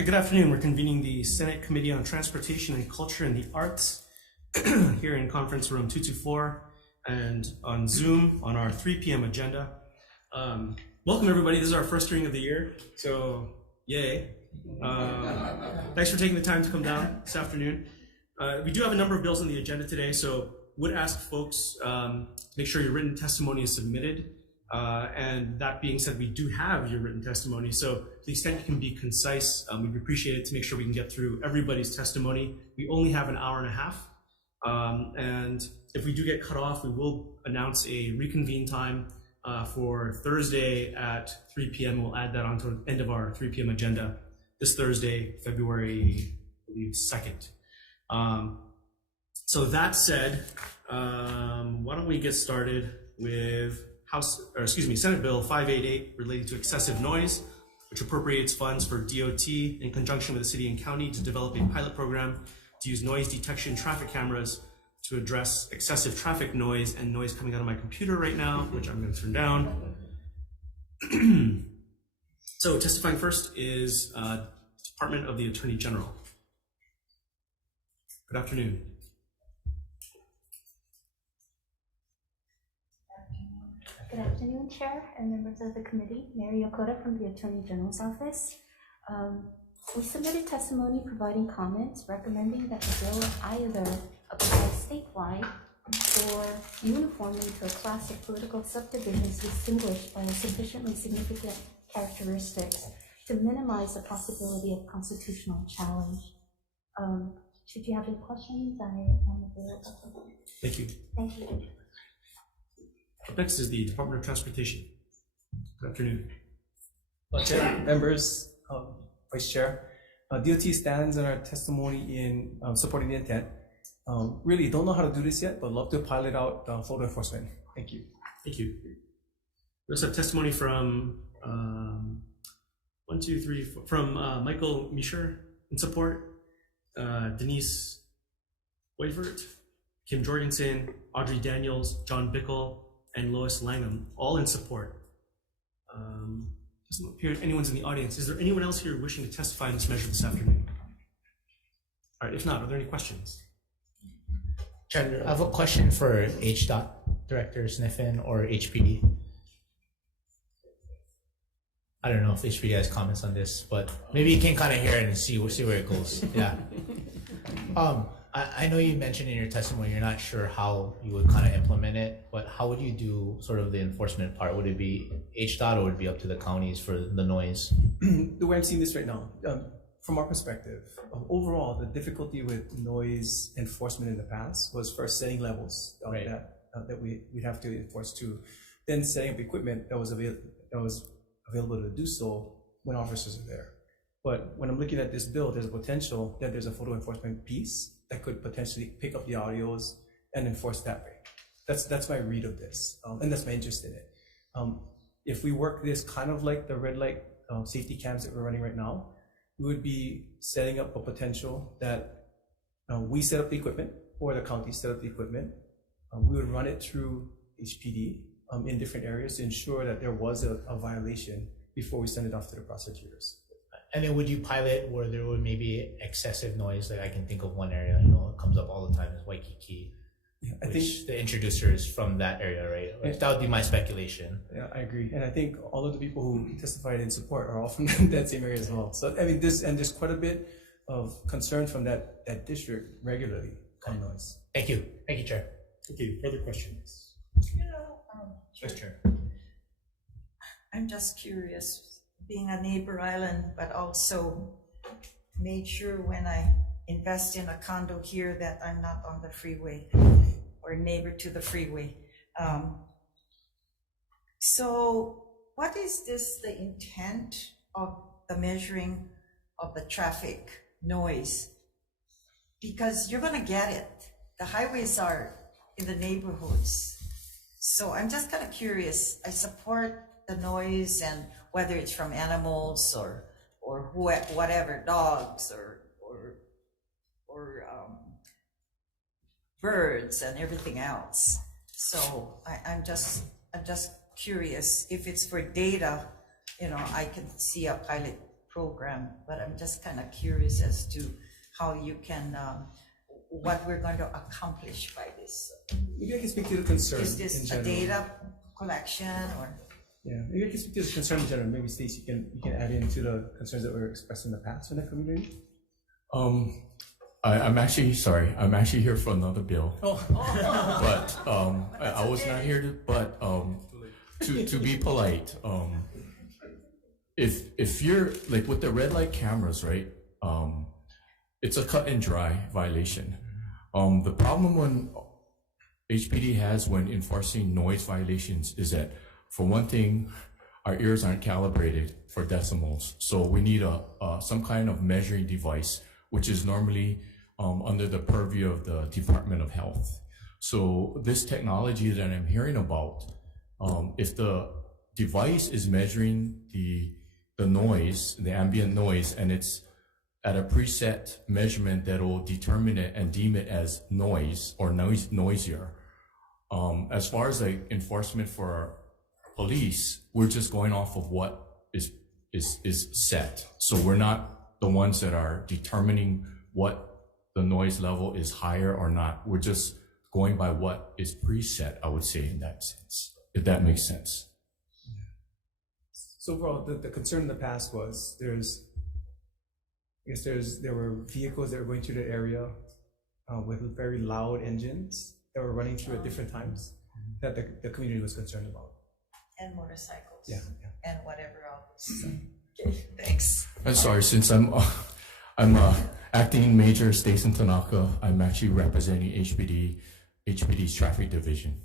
Hi, good afternoon. We're convening the Senate Committee on Transportation and Culture and the Arts here in conference room 224 and on Zoom on our 3 p.m. agenda. Welcome everybody. This is our first hearing of the year, so yay. Thanks for taking the time to come down this afternoon. We do have a number of bills on the agenda today, so would ask folks make sure your written testimony is submitted. And that being said, we do have your written testimony. So to the extent you can be concise, we'd appreciate it to make sure we can get through everybody's testimony. We only have an hour and a half. And if we do get cut off, we will announce a reconvene time for Thursday at 3 p.m. We'll add that onto the end of our 3 p.m. agenda this Thursday, February, I believe, 2nd. So that said, why don't we get started with Senate Bill 588 relating to excessive noise, which appropriates funds for DOT in conjunction with the city and county to develop a pilot program to use noise detection traffic cameras to address excessive traffic noise and noise coming out of my computer right now, which I'm going to turn down. So testifying first is Department of the Attorney General. Good afternoon. Good afternoon, Chair and members of the committee. Mary Yokota from the Attorney General's Office. We submitted testimony providing comments recommending that the bill either apply statewide or uniformly to a class of political subdivisions distinguished by a sufficiently significant characteristics to minimize the possibility of constitutional challenge. Should you have any questions, I am available. Thank you. Thank you. Up next is the Department of Transportation. Good afternoon. Chair, members, Vice Chair, DOT stands on our testimony in supporting the intent. Really don't know how to do this yet, but love to pilot out photo enforcement. Thank you. Thank you. We also have testimony from from Michael Misher in support, Denise Wavert, Kim Jorgensen, Audrey Daniels, John Bickle, and Lois Langham, all in support. Doesn't appear anyone's in the audience. Is there anyone else here wishing to testify in this measure this afternoon? All right, if not, are there any questions? Chair, I have a question for HDOT Director Sniffen or HPD. I don't know if HPD has comments on this, but maybe you can kind of hear it and see where it goes. Yeah. I know you mentioned in your testimony you're not sure how you would kind of implement it, but how would you do sort of the enforcement part? Would it be HDOT or would it be up to the counties for the noise? The way I'm seeing this right now, from our perspective, overall, the difficulty with noise enforcement in the past was first setting levels right. that we'd have to enforce to, then setting up equipment that was available to do so when officers are there. But when I'm looking at this bill, there's a potential that there's a photo enforcement piece that could potentially pick up the audios and enforce that way. That's my read of this, and that's my interest in it. If we work this kind of like the red light safety cams that we're running right now, we would be setting up a potential that we set up the equipment or the county set up the equipment. We would run it through HPD in different areas to ensure that there was a violation before we send it off to the prosecutors. And then would you pilot where there would maybe excessive noise? Like I can think of one area, it comes up all the time is Waikiki. Yeah, I think the introducer is from that area, right? Like, that would be my speculation. Yeah, I agree. And I think all of the people who testified in support are all from that same area as well. So I mean, there's quite a bit of concern from that district regularly on noise. Thank you. Thank you, Chair. Thank you. Further questions? Vice Chair. I'm just curious, being a neighbor island, but also made sure when I invest in a condo here that I'm not on the freeway or neighbor to the freeway. So what is the intent of the measuring of the traffic noise? Because you're gonna get it. The highways are in the neighborhoods. So I'm just kind of curious. I support the noise and whether it's from animals or whatever, dogs or birds and everything else. So I'm just curious if it's for data, I can see a pilot program, but I'm just kind of curious as to how you can, what we're going to accomplish by this. Maybe I can speak to the concern Is this in a general. data collection or? Yeah, maybe I can speak to the concern in general. Maybe Stacey, you can add into the concerns that were expressed in the past in the community. I'm actually sorry. I'm actually here for another bill. Oh. But I was not here to. But to be polite, if you're like with the red light cameras, right? It's a cut and dry violation. The problem when HPD has when enforcing noise violations is that, for one thing, our ears aren't calibrated for decibels, so we need some kind of measuring device, which is normally under the purview of the Department of Health. So this technology that I'm hearing about, if the device is measuring the noise, the ambient noise, and it's at a preset measurement that will determine it and deem it as noise or noisier. As far as like enforcement for police, we're just going off of what is set. So we're not the ones that are determining what the noise level is higher or not. We're just going by what is preset, I would say, in that sense, if that makes sense. So overall, the concern in the past was there were vehicles that were going through the area with very loud engines that were running through at different times that the community was concerned about. And motorcycles. Yeah. And whatever else. Okay, thanks. I'm sorry, since I'm acting Major Stacey Tanaka, I'm actually representing HPD's traffic division.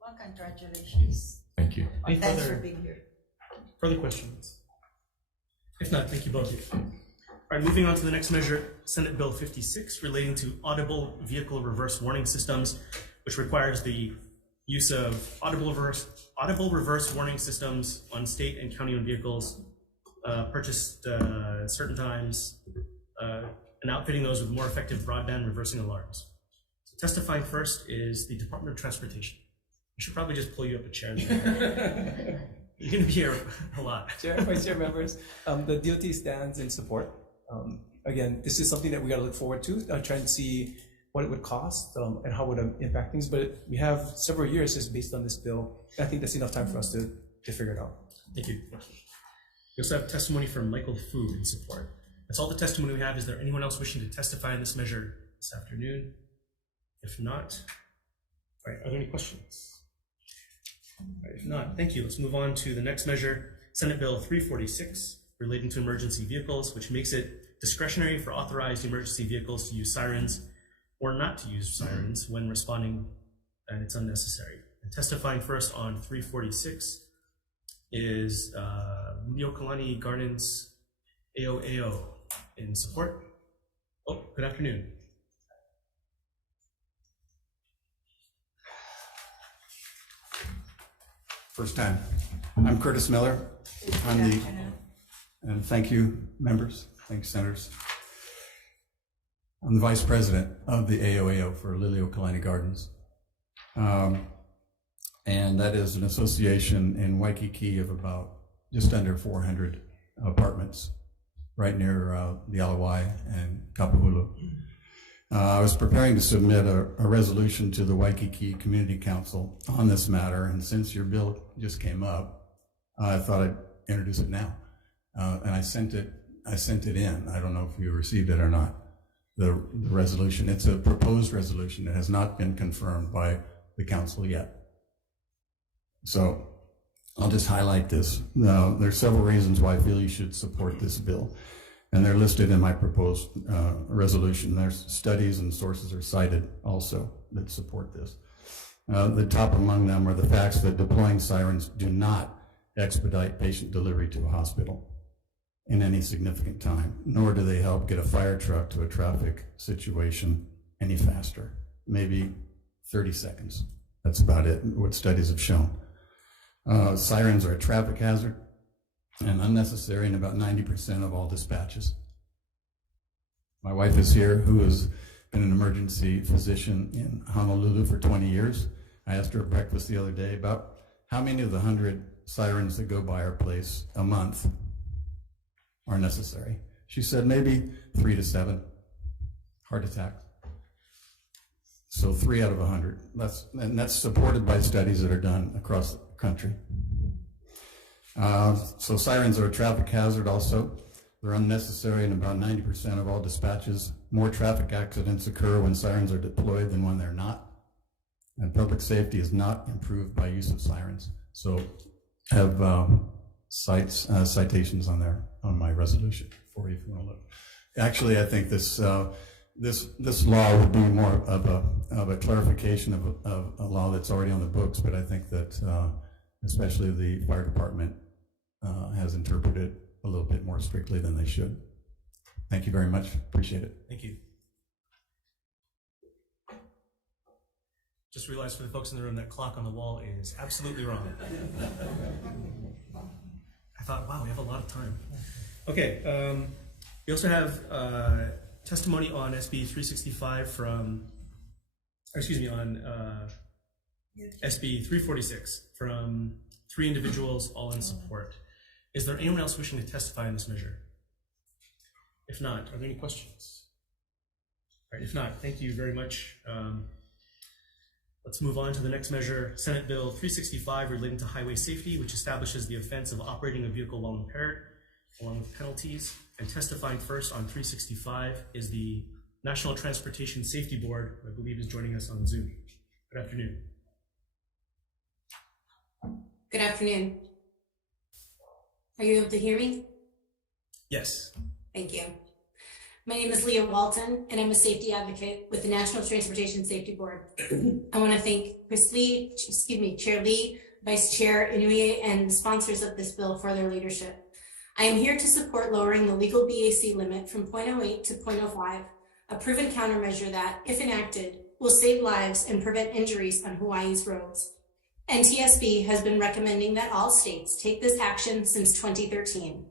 Well, congratulations. Thank you. Any Thanks further- for being here. Further questions? If not, thank you both. All right, moving on to the next measure, Senate Bill 56, relating to audible vehicle reverse warning systems, which requires the use of audible reverse warning systems on state and county-owned vehicles purchased at certain times, and outfitting those with more effective broadband reversing alarms. So testifying first is the Department of Transportation. I should probably just pull you up a chair. You're going to be here a lot. Chair, Vice Chair members, the DOT stands in support. Again, this is something that we got to look forward to, trying to see what it would cost and how it would impact things. But we have several years just based on this bill. I think that's enough time for us to figure it out. Thank you. We also have testimony from Michael Fu in support. That's all the testimony we have. Is there anyone else wishing to testify in this measure this afternoon? If not, all right, are there any questions? All right, if not, thank you. Let's move on to the next measure, Senate Bill 346, relating to emergency vehicles, which makes it discretionary for authorized emergency vehicles to use sirens or not to use sirens when responding and it's unnecessary. And testifying first on 346 is Neokalani Gardens AOAO in support. Oh, good afternoon. First time. I'm Curtis Miller. And thank you, members. Thank you, senators. I'm the vice president of the AOAO for Liliuokalani Gardens. And that is an association in Waikiki of about just under 400 apartments right near the Alawai and Kapahulu. I was preparing to submit a resolution to the Waikiki Community Council on this matter, and since your bill just came up, I thought I'd introduce it now. And I sent it in. I don't know if you received it or not, the resolution. It's a proposed resolution that has not been confirmed by the council yet. So I'll just highlight this. Now, there's several reasons why I feel you should support this bill, and they're listed in my proposed resolution. There's studies and sources are cited also that support this. The top among them are the facts that deploying sirens do not expedite patient delivery to a hospital in any significant time, nor do they help get a fire truck to a traffic situation any faster, maybe 30 seconds. That's about it, what studies have shown. Sirens are a traffic hazard and unnecessary in about 90% of all dispatches. My wife is here, who has been an emergency physician in Honolulu for 20 years. I asked her at breakfast the other day about how many of the 100 sirens that go by our place a month are necessary. She said maybe 3 to 7 heart attacks. So 3 out of 100. That's supported by studies that are done across the country. So sirens are a traffic hazard also. They're unnecessary in about 90% of all dispatches. More traffic accidents occur when sirens are deployed than when they're not. And public safety is not improved by use of sirens. So I have citations on my resolution for you if you want to look. Actually, I think this law would be more of a clarification of a law that's already on the books, but I think that especially the fire department has interpreted a little bit more strictly than they should. Thank you very much. Appreciate it. Thank you. Just realized for the folks in the room that clock on the wall is absolutely wrong. I thought, wow, we have a lot of time. Okay, we also have testimony on SB 365 from, or excuse me, on SB 346 from 3 individuals, all in support. Is there anyone else wishing to testify in this measure? If not, are there any questions? All right, if not, thank you very much. Let's move on to the next measure, Senate Bill 365 relating to highway safety, which establishes the offense of operating a vehicle while impaired, along with penalties. And testifying first on 365 is the National Transportation Safety Board, who I believe is joining us on Zoom. Good afternoon. Good afternoon. Are you able to hear me? Yes. Thank you. My name is Leah Walton, and I'm a safety advocate with the National Transportation Safety Board. I want to thank Chair Lee, Vice Chair Inouye, and the sponsors of this bill for their leadership. I am here to support lowering the legal BAC limit from 0.08 to 0.05, a proven countermeasure that, if enacted, will save lives and prevent injuries on Hawaii's roads. NTSB has been recommending that all states take this action since 2013.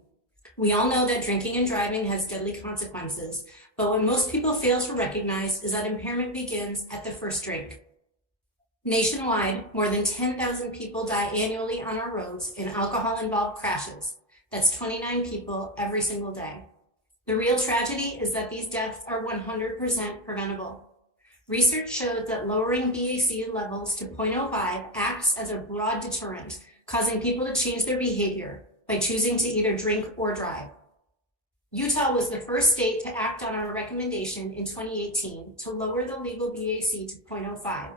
We all know that drinking and driving has deadly consequences, but what most people fail to recognize is that impairment begins at the first drink. Nationwide, more than 10,000 people die annually on our roads in alcohol-involved crashes. That's 29 people every single day. The real tragedy is that these deaths are 100% preventable. Research shows that lowering BAC levels to 0.05 acts as a broad deterrent, causing people to change their behavior by choosing to either drink or drive. Utah was the first state to act on our recommendation in 2018 to lower the legal BAC to 0.05.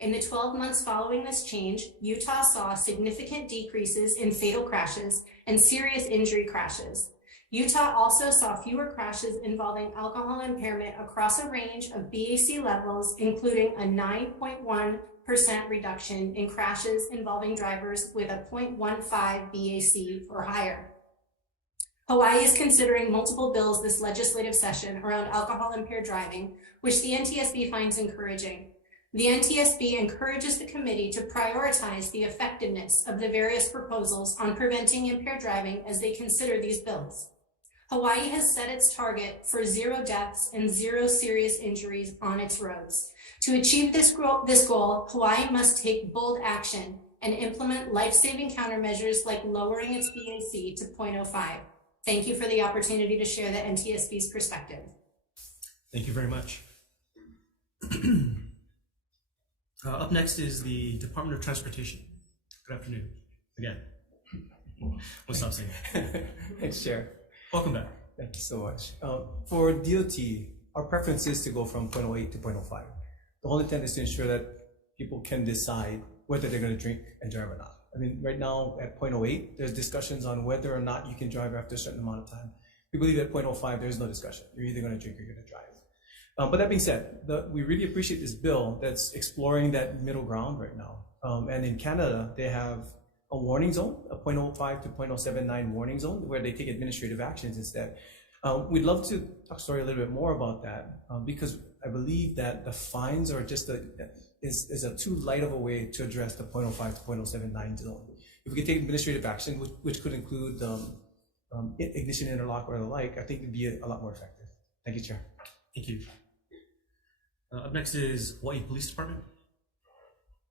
In the 12 months following this change, Utah saw significant decreases in fatal crashes and serious injury crashes. Utah also saw fewer crashes involving alcohol impairment across a range of BAC levels, including a 9.1% reduction in crashes involving drivers with a 0.15 BAC or higher. Hawaii is considering multiple bills this legislative session around alcohol impaired driving, which the NTSB finds encouraging. The NTSB encourages the committee to prioritize the effectiveness of the various proposals on preventing impaired driving as they consider these bills. Hawaii has set its target for 0 deaths and 0 serious injuries on its roads. To achieve this goal, Hawaii must take bold action and implement life-saving countermeasures like lowering its BAC to 0.05. Thank you for the opportunity to share the NTSB's perspective. Thank you very much. Up next is the Department of Transportation. Good afternoon, again. What's up, saying? Thanks, Chair. Welcome back. Thank you so much. For DOT, our preference is to go from 0.08 to 0.05. The whole intent is to ensure that people can decide whether they're going to drink and drive or not. I mean, right now at 0.08, there's discussions on whether or not you can drive after a certain amount of time. We believe at 0.05, there's no discussion. You're either going to drink or you're going to drive. But that being said, we really appreciate this bill that's exploring that middle ground right now. And in Canada, they have a warning zone, a 0.05 to 0.079 warning zone, where they take administrative actions instead. We'd love to talk story a little bit more about that because I believe that the fines are just is a too light of a way to address the 0.05 to 0.079 zone. If we could take administrative action, which could include ignition interlock or the like, I think it'd be a lot more effective. Thank you, Chair. Thank you. Up next is Hawaii Police Department.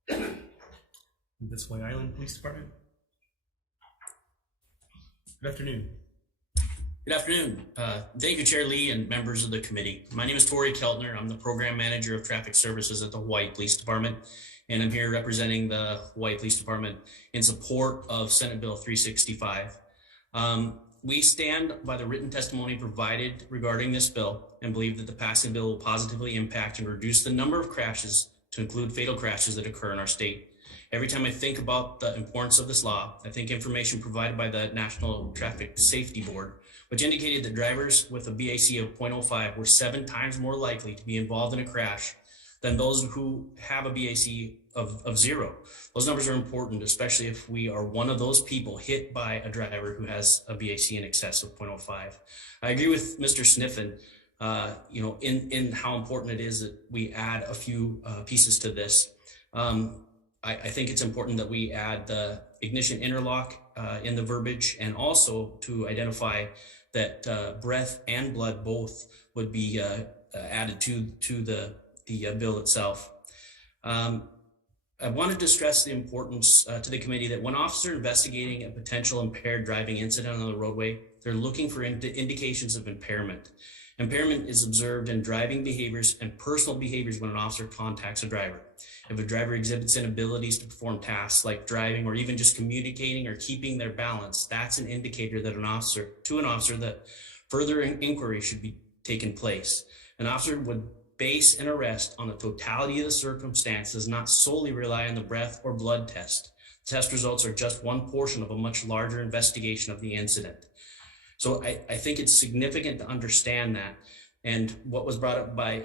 That's Hawaii Island Police Department. Good afternoon. Good afternoon. Thank you, Chair Lee and members of the committee. My name is Tori Keltner. I'm the Program Manager of Traffic Services at the Hawai'i Police Department, and I'm here representing the Hawai'i Police Department in support of Senate Bill 365. We stand by the written testimony provided regarding this bill and believe that the passing bill will positively impact and reduce the number of crashes to include fatal crashes that occur in our state. Every time I think about the importance of this law, I think information provided by the National Traffic Safety Board, which indicated that drivers with a BAC of 0.05 were 7 times more likely to be involved in a crash than those who have a BAC of 0. Those numbers are important, especially if we are one of those people hit by a driver who has a BAC in excess of 0.05. I agree with Mr. Sniffen, in how important it is that we add a few pieces to this. I think it's important that we add the ignition interlock in the verbiage, and also to identify that breath and blood both would be added to the bill itself. I wanted to stress the importance to the committee that when officers investigating a potential impaired driving incident on the roadway, they're looking for indications of impairment. Impairment is observed in driving behaviors and personal behaviors when an officer contacts a driver. If a driver exhibits inabilities to perform tasks like driving or even just communicating or keeping their balance, that's an indicator that an officer that further inquiry should be taken place. An officer would base an arrest on the totality of the circumstances, not solely rely on the breath or blood test. The test results are just one portion of a much larger investigation of the incident. So I think it's significant to understand that. And what was brought up by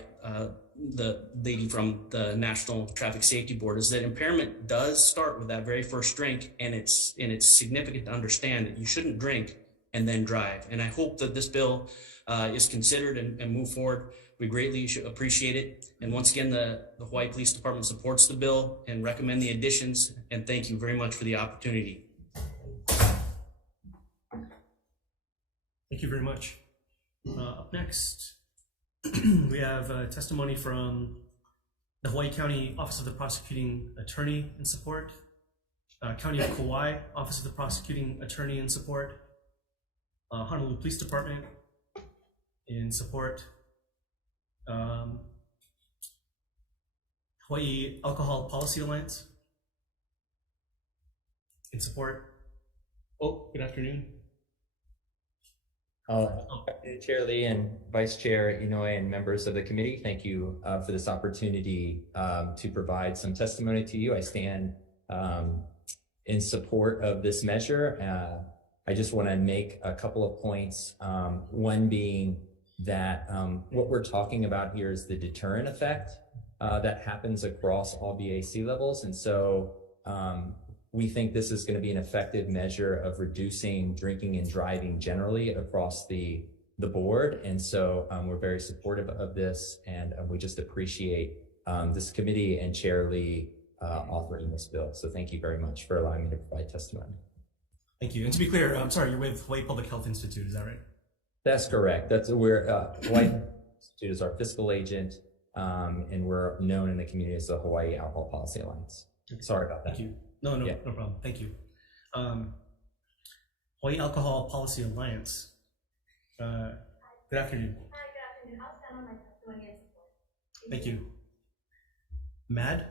the lady from the National Traffic Safety Board is that impairment does start with that very first drink, and it's significant to understand that you shouldn't drink and then drive. And I hope that this bill is considered and move forward. We greatly appreciate it. And once again, the Hawai'i Police Department supports the bill and recommend the additions. And thank you very much for the opportunity. Thank you very much. Up next, we have testimony from the Hawaii County Office of the Prosecuting Attorney in support, County of Kauai Office of the Prosecuting Attorney in support, Honolulu Police Department in support, Hawaii Alcohol Policy Alliance in support. Oh, good afternoon. Chair Lee and Vice Chair Inoue and members of the committee, thank you for this opportunity to provide some testimony to you. I stand in support of this measure. I just want to make a couple of points. One being that what we're talking about here is the deterrent effect that happens across all BAC levels. And so we think this is going to be an effective measure of reducing drinking and driving generally across the board. And so we're very supportive of this, and we just appreciate this committee and Chair Lee authoring this bill. So thank you very much for allowing me to provide testimony. Thank you. And to be clear, I'm sorry, you're with Hawaii Public Health Institute, is that right? That's correct. That's where Hawaii Institute is our fiscal agent, and we're known in the community as the Hawaii Alcohol Policy Alliance. Sorry about that. Thank you. No problem. Thank you. Hawaii Alcohol Policy Alliance. Good afternoon. Hi, good afternoon. I'll stand on my testimony and support. Thank you. Mad?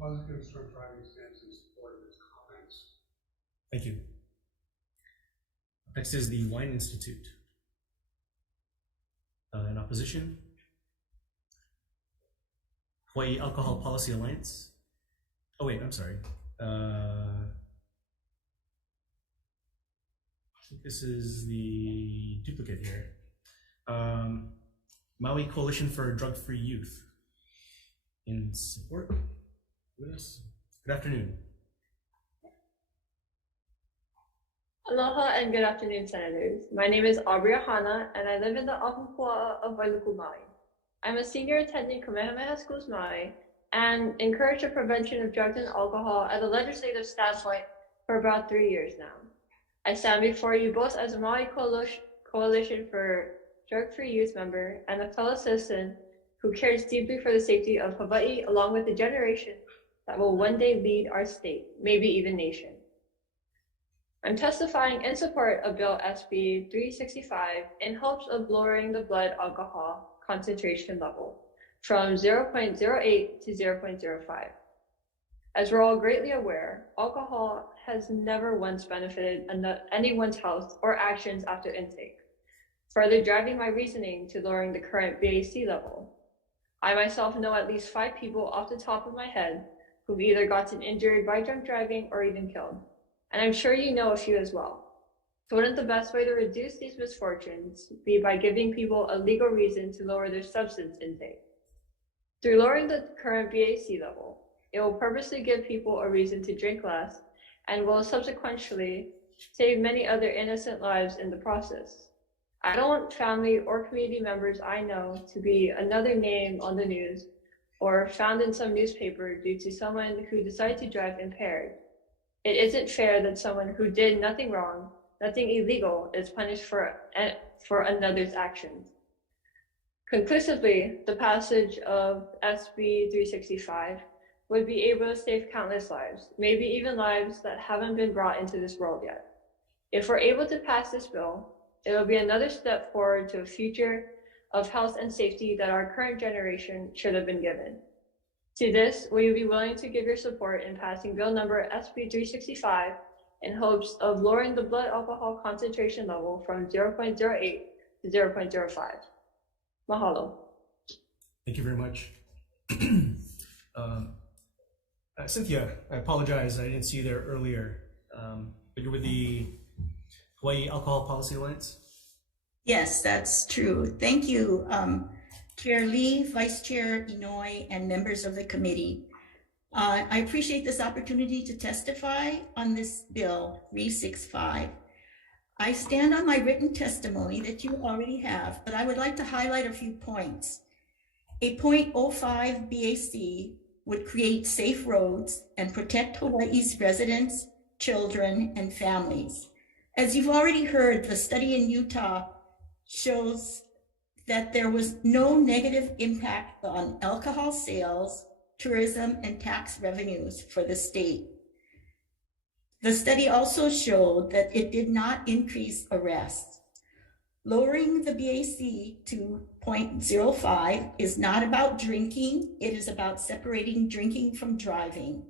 Positives for driving stands in support of his comments. Thank you. Next is the Wine Institute. In opposition? Hawaii Alcohol Policy Alliance. Oh wait, I'm sorry. I think this is the duplicate here. Maui Coalition for Drug-Free Youth. In support with us. Good afternoon. Aloha and good afternoon, Senators. My name is Aubrey Ahana, and I live in the Ahupua'a of Wailuku, Maui. I'm a senior attending Kamehameha Schools Maui and encourage the prevention of drugs and alcohol at a legislative standpoint for about 3 years now. I stand before you both as a Maui Coalition for Drug-Free Youth member and a fellow citizen who cares deeply for the safety of Hawaii, along with the generation that will one day lead our state, maybe even nation. I'm testifying in support of Bill SB 365 in hopes of lowering the blood alcohol concentration level from 0.08 to 0.05. As we're all greatly aware, alcohol has never once benefited anyone's health or actions after intake, further driving my reasoning to lowering the current BAC level. I myself know at least 5 people off the top of my head who've either gotten injured by drunk driving or even killed. And I'm sure you know a few as well. So wouldn't the best way to reduce these misfortunes be by giving people a legal reason to lower their substance intake? Through lowering the current BAC level, it will purposely give people a reason to drink less and will subsequently save many other innocent lives in the process. I don't want family or community members I know to be another name on the news or found in some newspaper due to someone who decided to drive impaired. It isn't fair that someone who did nothing wrong, nothing illegal, is punished for another's actions. Conclusively, the passage of SB 365 would be able to save countless lives, maybe even lives that haven't been brought into this world yet. If we're able to pass this bill, it will be another step forward to a future of health and safety that our current generation should have been given. To this, will you be willing to give your support in passing bill number SB 365 in hopes of lowering the blood alcohol concentration level from 0.08 to 0.05? Mahalo. Thank you very much. Cynthia, I apologize, I didn't see you there earlier, but you're with the Hawaii Alcohol Policy Alliance? Yes, that's true. Thank you, Chair Lee, Vice Chair Inouye, and members of the committee. I appreciate this opportunity to testify on this bill 365. I stand on my written testimony that you already have, but I would like to highlight a few points. A 0.05 BAC would create safe roads and protect Hawaii's residents, children, and families. As you've already heard, the study in Utah shows that there was no negative impact on alcohol sales, tourism, and tax revenues for the state. The study also showed that it did not increase arrests. Lowering the BAC to 0.05 is not about drinking, it is about separating drinking from driving.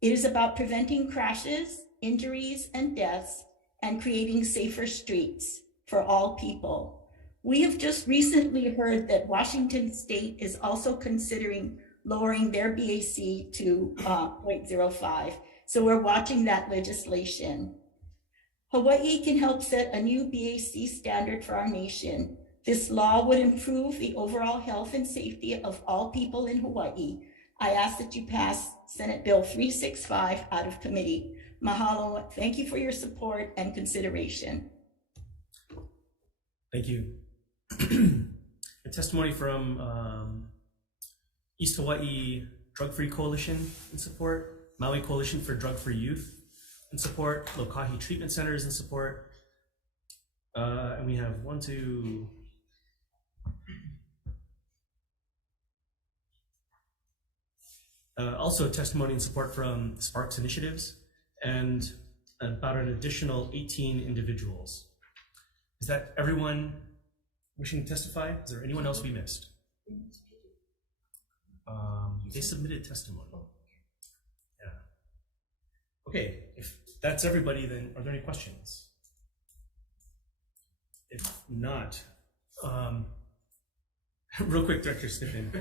It is about preventing crashes, injuries, and deaths, and creating safer streets for all people. We have just recently heard that Washington State is also considering lowering their BAC to 0.05. So we're watching that legislation. Hawaii can help set a new BAC standard for our nation. This law would improve the overall health and safety of all people in Hawaii. I ask that you pass Senate Bill 365 out of committee. Mahalo. Thank you for your support and consideration. Thank you. A testimony from East Hawaii Drug-Free Coalition in support, Maui Coalition for Drug-Free Youth in support, Lokahi Treatment Centers in support, and we have also a testimony in support from Sparks Initiatives and about an additional 18 individuals. Is that everyone wishing to testify? Is there anyone else we missed? They submitted testimony. Yeah. Okay, if that's everybody, then are there any questions? If not, real quick, Director Stiffen.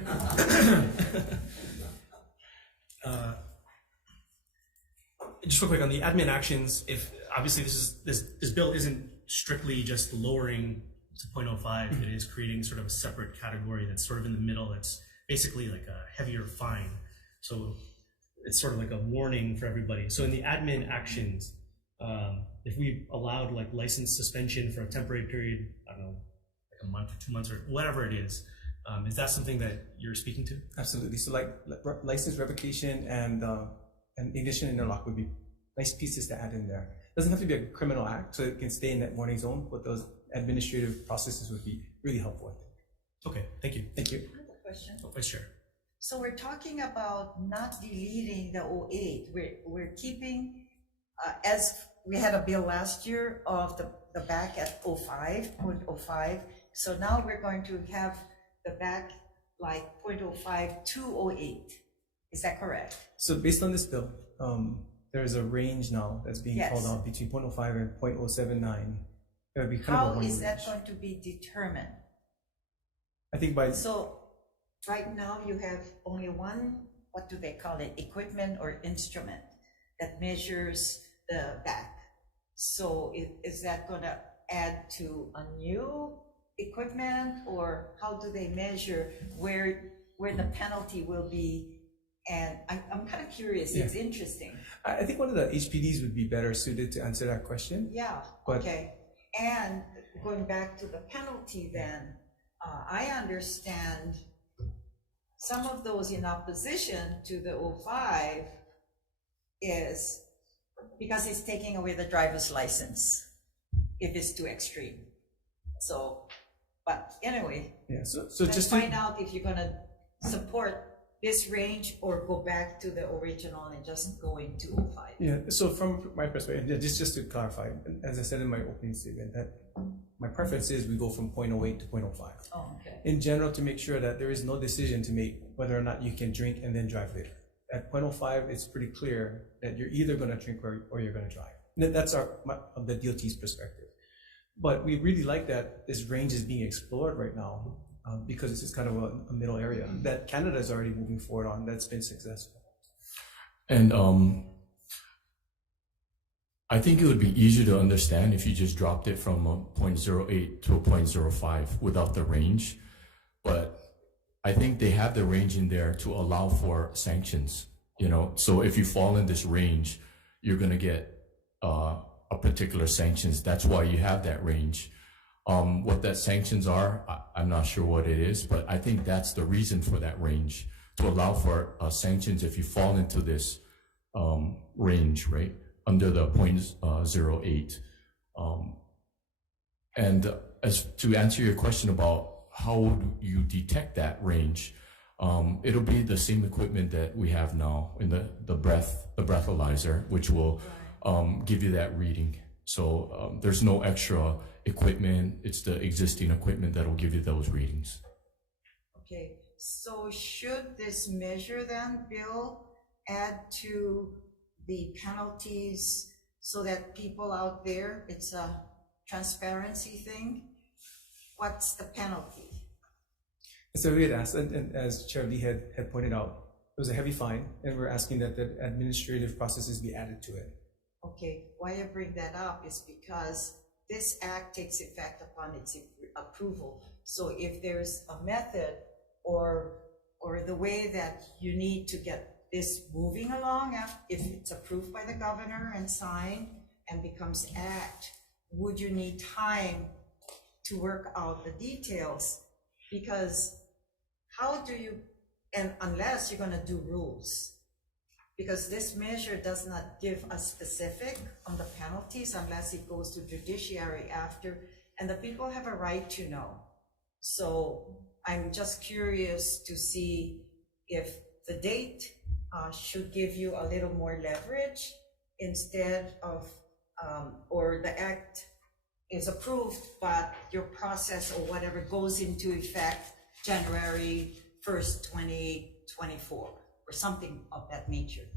Just real quick on the admin actions, if obviously this bill isn't strictly just lowering to 0.05, it is creating sort of a separate category that's sort of in the middle. It's basically like a heavier fine. So it's sort of like a warning for everybody. So in the admin actions, if we allowed like license suspension for a temporary period, I don't know, like a month or 2 months or whatever it is that something that you're speaking to? Absolutely. So like license revocation and ignition interlock would be nice pieces to add in there. It doesn't have to be a criminal act, so it can stay in that warning zone, but those administrative processes would be really helpful, I think. Okay, thank you. Thank you. I have a question. Oh, Vice Chair. So we're talking about not deleting the 08. We're keeping as we had a bill last year of the back at 0.05. So now we're going to have the back like 0.05 to 0.8. Is that correct? So based on this bill, there's a range now that's being called out between 0.05 and 0.079. It would be kind of a How one is that range. going to be determined? I think by So right now you have only one, what do they call it, equipment or instrument that measures the back. So is that going to add to a new equipment, or how do they measure where the penalty will be? And I'm kind of curious. It's interesting. I think one of the HPDs would be better suited to answer that question. Yeah. But- Okay. And going back to the penalty, then I understand some of those in opposition to the 05 is because it's taking away the driver's license if it's too extreme. So, but anyway, Yeah. So let's just find out if you're gonna support this range or go back to the original and just go into 05. Yeah, so from my perspective, just to clarify, as I said in my opening statement, that my preference is we go from 0.08 to 0.05. Oh, okay. In general, to make sure that there is no decision to make whether or not you can drink and then drive later. At 0.05, it's pretty clear that you're either going to drink or you're going to drive. That's the DOT's perspective. But we really like that this range is being explored right now because this is kind of a middle area that Canada is already moving forward on. That's been successful. And I think it would be easier to understand if you just dropped it from a 0.08 to a 0.05 without the range. But I think they have the range in there to allow for sanctions, you know. So if you fall in this range, you're going to get a particular sanctions. That's why you have that range. What that sanctions are, I'm not sure what it is, but I think that's the reason for that range, to allow for sanctions if you fall into this range, right, under the 0.08. And as to answer your question about how would you detect that range, it'll be the same equipment that we have now in the breathalyzer, which will give you that reading. So there's no extra equipment. It's the existing equipment that will give you those readings. Okay, so should this measure then, Bill, add to the penalties so that people out there, it's a transparency thing? What's the penalty? So we had asked, and as Chair Lee had pointed out, it was a heavy fine, and we're asking that the administrative processes be added to it. Okay, why I bring that up is because this act takes effect upon its approval. So if there's a method or the way that you need to get this moving along, if it's approved by the governor and signed and becomes act, would you need time to work out the details? Because how do you, and unless you're gonna do rules, because this measure does not give a specific on the penalties unless it goes to judiciary after, and the people have a right to know. So I'm just curious to see if the date should give you a little more leverage instead of, or the act is approved, but your process or whatever goes into effect January 1st, 2024. Or something of that nature.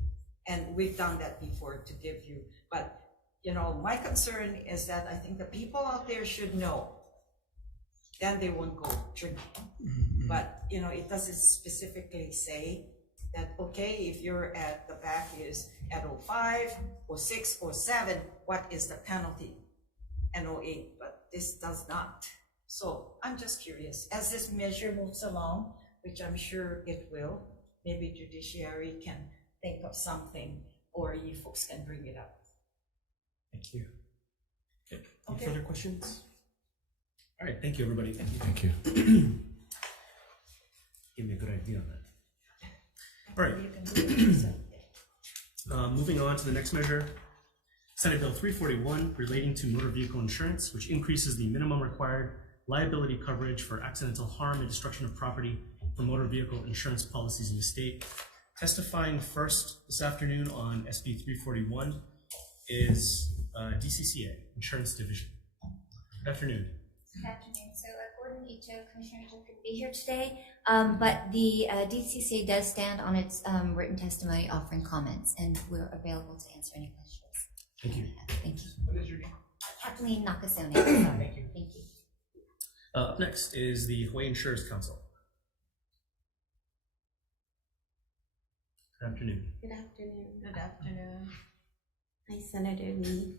And we've done that before to give you, but you know, my concern is that I think the people out there should know, then they won't go drinking. Mm-hmm. But you know, it doesn't specifically say that, okay, if you're at the back is at 05, 06, 07, what is the penalty? And 08, but this does not. So I'm just curious, as this measure moves along, which I'm sure it will, maybe judiciary can think of something, or you folks can bring it up. Thank you. Okay. Any further questions? All right, thank you, everybody. Thank you. Thank you. Give me a good idea on that. All right. Moving on to the next measure, Senate Bill 341 relating to motor vehicle insurance, which increases the minimum required liability coverage for accidental harm and destruction of property for motor vehicle insurance policies in the state. Testifying first this afternoon on SB 341 is DCCA, Insurance Division. Good afternoon. Good afternoon. So Gordon Ito, Commissioner couldn't be here today, but the DCCA does stand on its written testimony offering comments, and we're available to answer any questions. Thank you. Thank you. What is your name? Kathleen Nakasone. Thank you. Thank you. Up next is the Hawaii Insurers Council. Good afternoon. Good afternoon. Good afternoon. Hi, Senator Lee,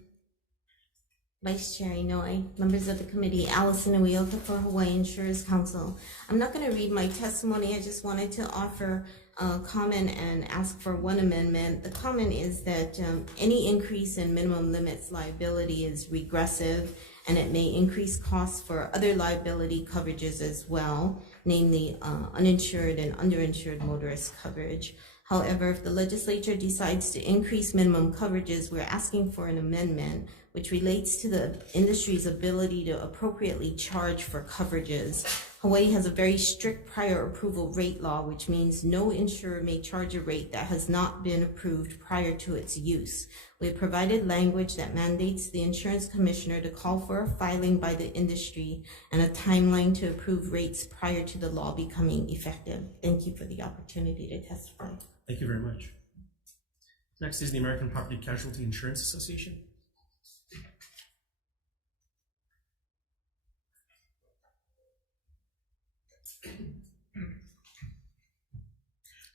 Vice Chair Inoue, members of the committee, Allison Uyoka for Hawaii Insurers Council. I'm not going to read my testimony. I just wanted to offer a comment and ask for one amendment. The comment is that any increase in minimum limits liability is regressive, and it may increase costs for other liability coverages as well, namely uninsured and underinsured motorist coverage. However, if the legislature decides to increase minimum coverages, we're asking for an amendment which relates to the industry's ability to appropriately charge for coverages. Hawaii has a very strict prior approval rate law, which means no insurer may charge a rate that has not been approved prior to its use. We have provided language that mandates the insurance commissioner to call for a filing by the industry and a timeline to approve rates prior to the law becoming effective. Thank you for the opportunity to testify. Thank you very much. Next is the American Property Casualty Insurance Association.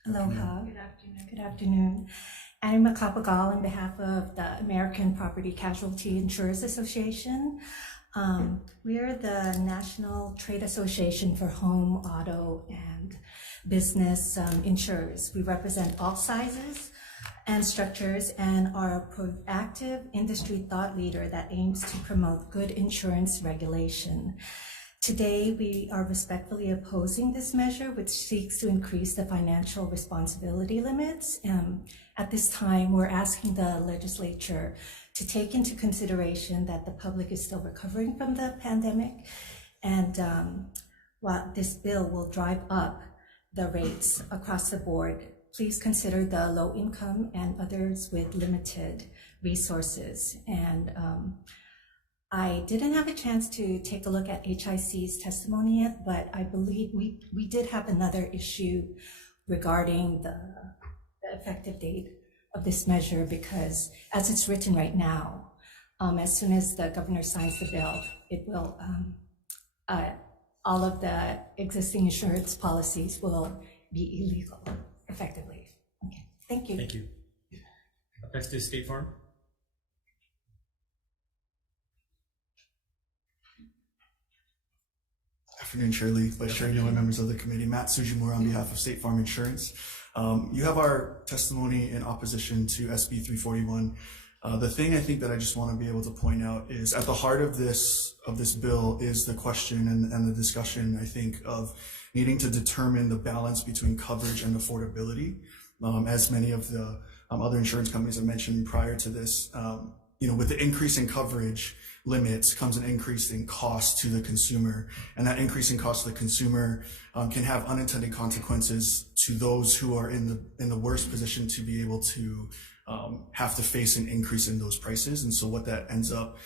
Aloha. Good afternoon. Good afternoon. I'm Makapagal on behalf of the American Property Casualty Insurers Association. We're the National Trade Association for Home, Auto, and Business Insurers. We represent all sizes and structures and are a proactive industry thought leader that aims to promote good insurance regulation. Today, we are respectfully opposing this measure, which seeks to increase the financial responsibility limits. At this time, we're asking the legislature to take into consideration that the public is still recovering from the pandemic, and while this bill will drive up the rates across the board, please consider the low income and others with limited resources. And I didn't have a chance to take a look at HIC's testimony yet, but I believe we did have another issue regarding the effective date of this measure, because as it's written right now, as soon as the governor signs the bill, it will, all of the existing insurance policies will be illegal effectively. Okay, thank you. Thank you. Up next is State Farm. Afternoon, Shirley, Vice Chair Inoue, members of the committee. Matt Sujimura on behalf of State Farm Insurance. You have our testimony in opposition to SB 341. The thing I think that I just want to be able to point out is at the heart of this bill is the question and the discussion, I think, of needing to determine the balance between coverage and affordability. As many of the other insurance companies have mentioned prior to this, with the increase in coverage limits comes an increase in cost to the consumer, and that increase in cost to the consumer can have unintended consequences to those who are in the worst position to be able to have to face an increase in those prices. And so what that ends up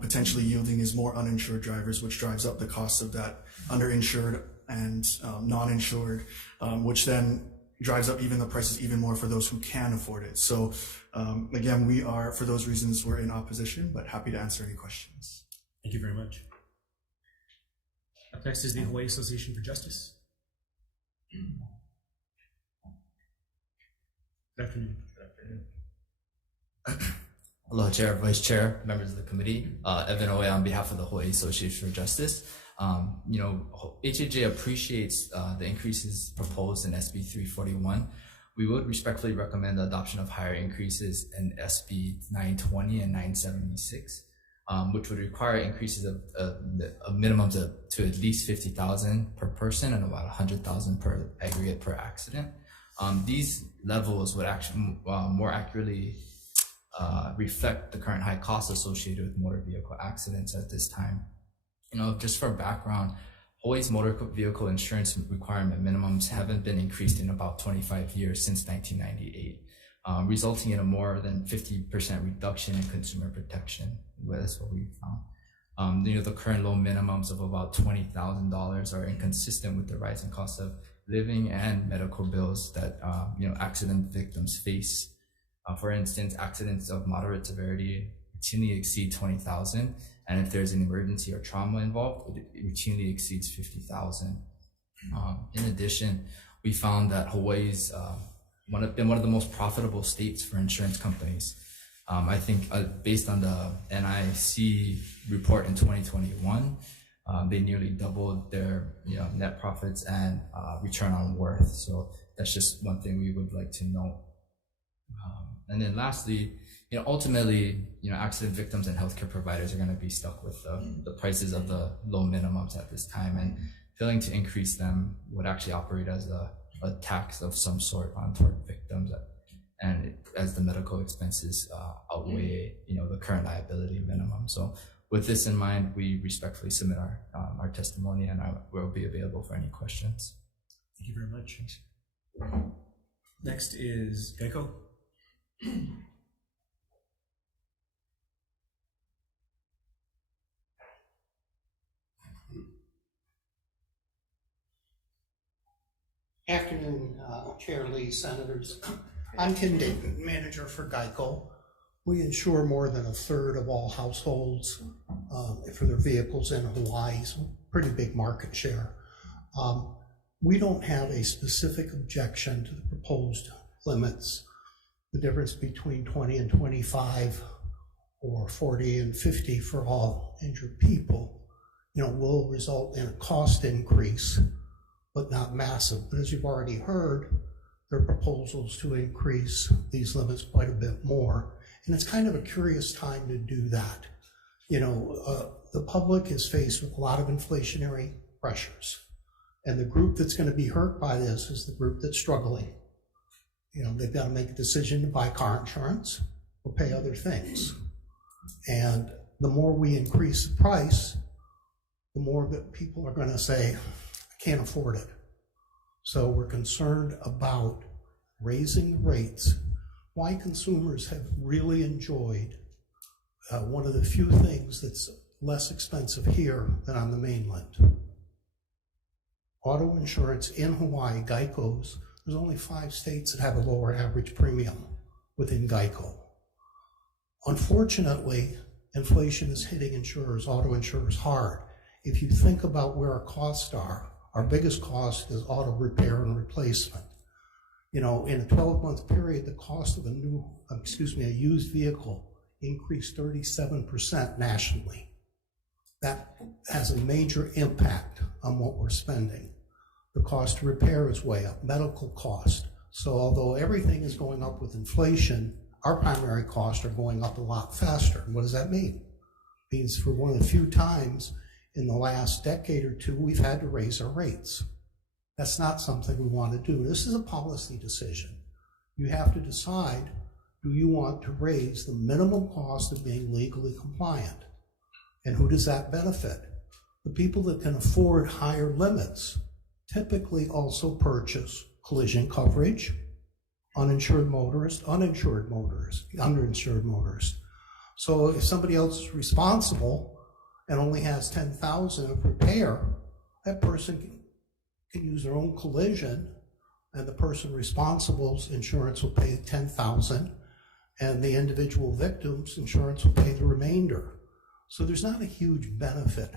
potentially yielding is more uninsured drivers, which drives up the cost of that underinsured and non-insured, which then drives up even the prices even more for those who can afford it. So again, for those reasons, we're in opposition, but happy to answer any questions. Thank you very much. Up next is the Hawaii Association for Justice. Good afternoon. Aloha, Chair, Vice Chair, members of the committee. Evan Oe on behalf of the Hawaii Association for Justice. HAJ appreciates the increases proposed in SB 341. We would respectfully recommend the adoption of higher increases in SB 920 and 976, which would require increases of a minimum to at least 50,000 per person and about 100,000 per aggregate per accident. These levels would actually more accurately reflect the current high costs associated with motor vehicle accidents at this time. Just for background, Hawaii's motor vehicle insurance requirement minimums haven't been increased in about 25 years since 1998. resulting in a more than 50% reduction in consumer protection. That's what we found. The current low minimums of about $20,000 are inconsistent with the rising cost of living and medical bills that accident victims face. For instance, accidents of moderate severity routinely exceed 20,000, and if there's an emergency or trauma involved, it routinely exceeds 50,000. In addition, we found that Hawaii's been one of the most profitable states for insurance companies. I think based on the NIC report in 2021, they nearly doubled their net profits and return on worth. So that's just one thing we would like to know. And then lastly, ultimately, accident victims and healthcare providers are going to be stuck with the prices of the low minimums at this time, and failing to increase them would actually operate as a tax of some sort on toward victims, and as the medical expenses outweigh the current liability minimum. So with this in mind, we respectfully submit our testimony, and we'll be available for any questions. Thank you very much. Next is Geico. Afternoon, Chair Lee, Senators. I'm Ken Dayton, manager for Geico. We insure more than a third of all households for their vehicles in Hawaii, so pretty big market share. We don't have a specific objection to the proposed limits. The difference between 20 and 25 or 40 and 50 for all injured people, will result in a cost increase, but not massive. But as you've already heard, there are proposals to increase these limits quite a bit more. And it's kind of a curious time to do that. The public is faced with a lot of inflationary pressures. And the group that's going to be hurt by this is the group that's struggling. They've got to make a decision to buy car insurance or pay other things. And the more we increase the price, the more that people are going to say, I can't afford it. So we're concerned about raising the rates. Why consumers have really enjoyed one of the few things that's less expensive here than on the mainland. Auto insurance in Hawaii, Geico's, there's only 5 states that have a lower average premium within Geico. Unfortunately, inflation is hitting auto insurers hard. If you think about where our costs are, our biggest cost is auto repair and replacement. In a 12-month period, the cost of a used vehicle increased 37% nationally. That has a major impact on what we're spending. The cost to repair is way up, medical cost. So although everything is going up with inflation, our primary costs are going up a lot faster. And what does that mean? It means for one of the few times in the last decade or two, we've had to raise our rates. That's not something we want to do. This is a policy decision. You have to decide, do you want to raise the minimum cost of being legally compliant? And who does that benefit? The people that can afford higher limits typically also purchase collision coverage, uninsured motorists, underinsured motorists. So if somebody else is responsible and only has 10,000 of repair, that person can use their own collision, and the person responsible's insurance will pay 10,000, and the individual victim's insurance will pay the remainder. So there's not a huge benefit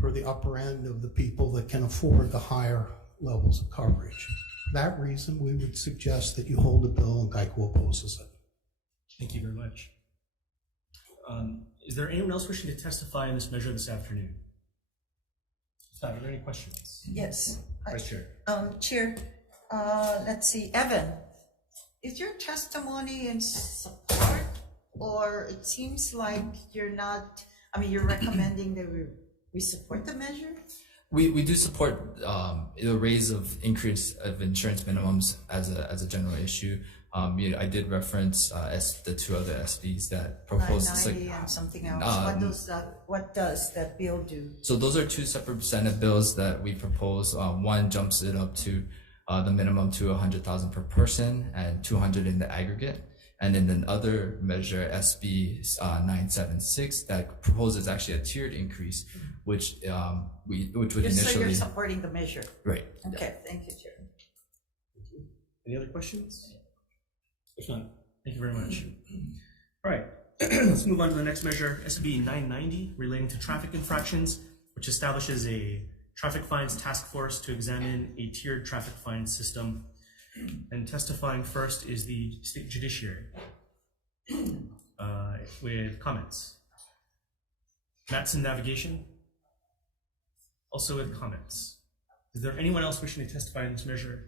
for the upper end of the people that can afford the higher levels of coverage. For that reason, we would suggest that you hold the bill, and Geico opposes it. Thank you very much. Is there anyone else wishing to testify in this measure this afternoon? Are there any questions? Yes. Vice Chair. Chair, let's see, Evan, is your testimony in support, or it seems like you're not, you're recommending that we support the measure? We do support the raise of increase of insurance minimums as a general issue. I did reference the 2 other SBs that propose 990 and something else. What does that bill do? So those are 2 separate Senate bills that we propose. One jumps it up to the minimum to 100,000 per person and 200 in the aggregate. And then another measure, SB 976, that proposes actually a tiered increase, which would So initially. you're supporting the measure? Right. Okay, thank you, Chair. Any other questions? If not, thank you very much. All right, let's move on to the next measure, SB 990, relating to traffic infractions, which establishes a traffic fines task force to examine a tiered traffic fine system. And testifying first is the state judiciary with comments. Matson Navigation, also with comments. Is there anyone else wishing to testify in this measure?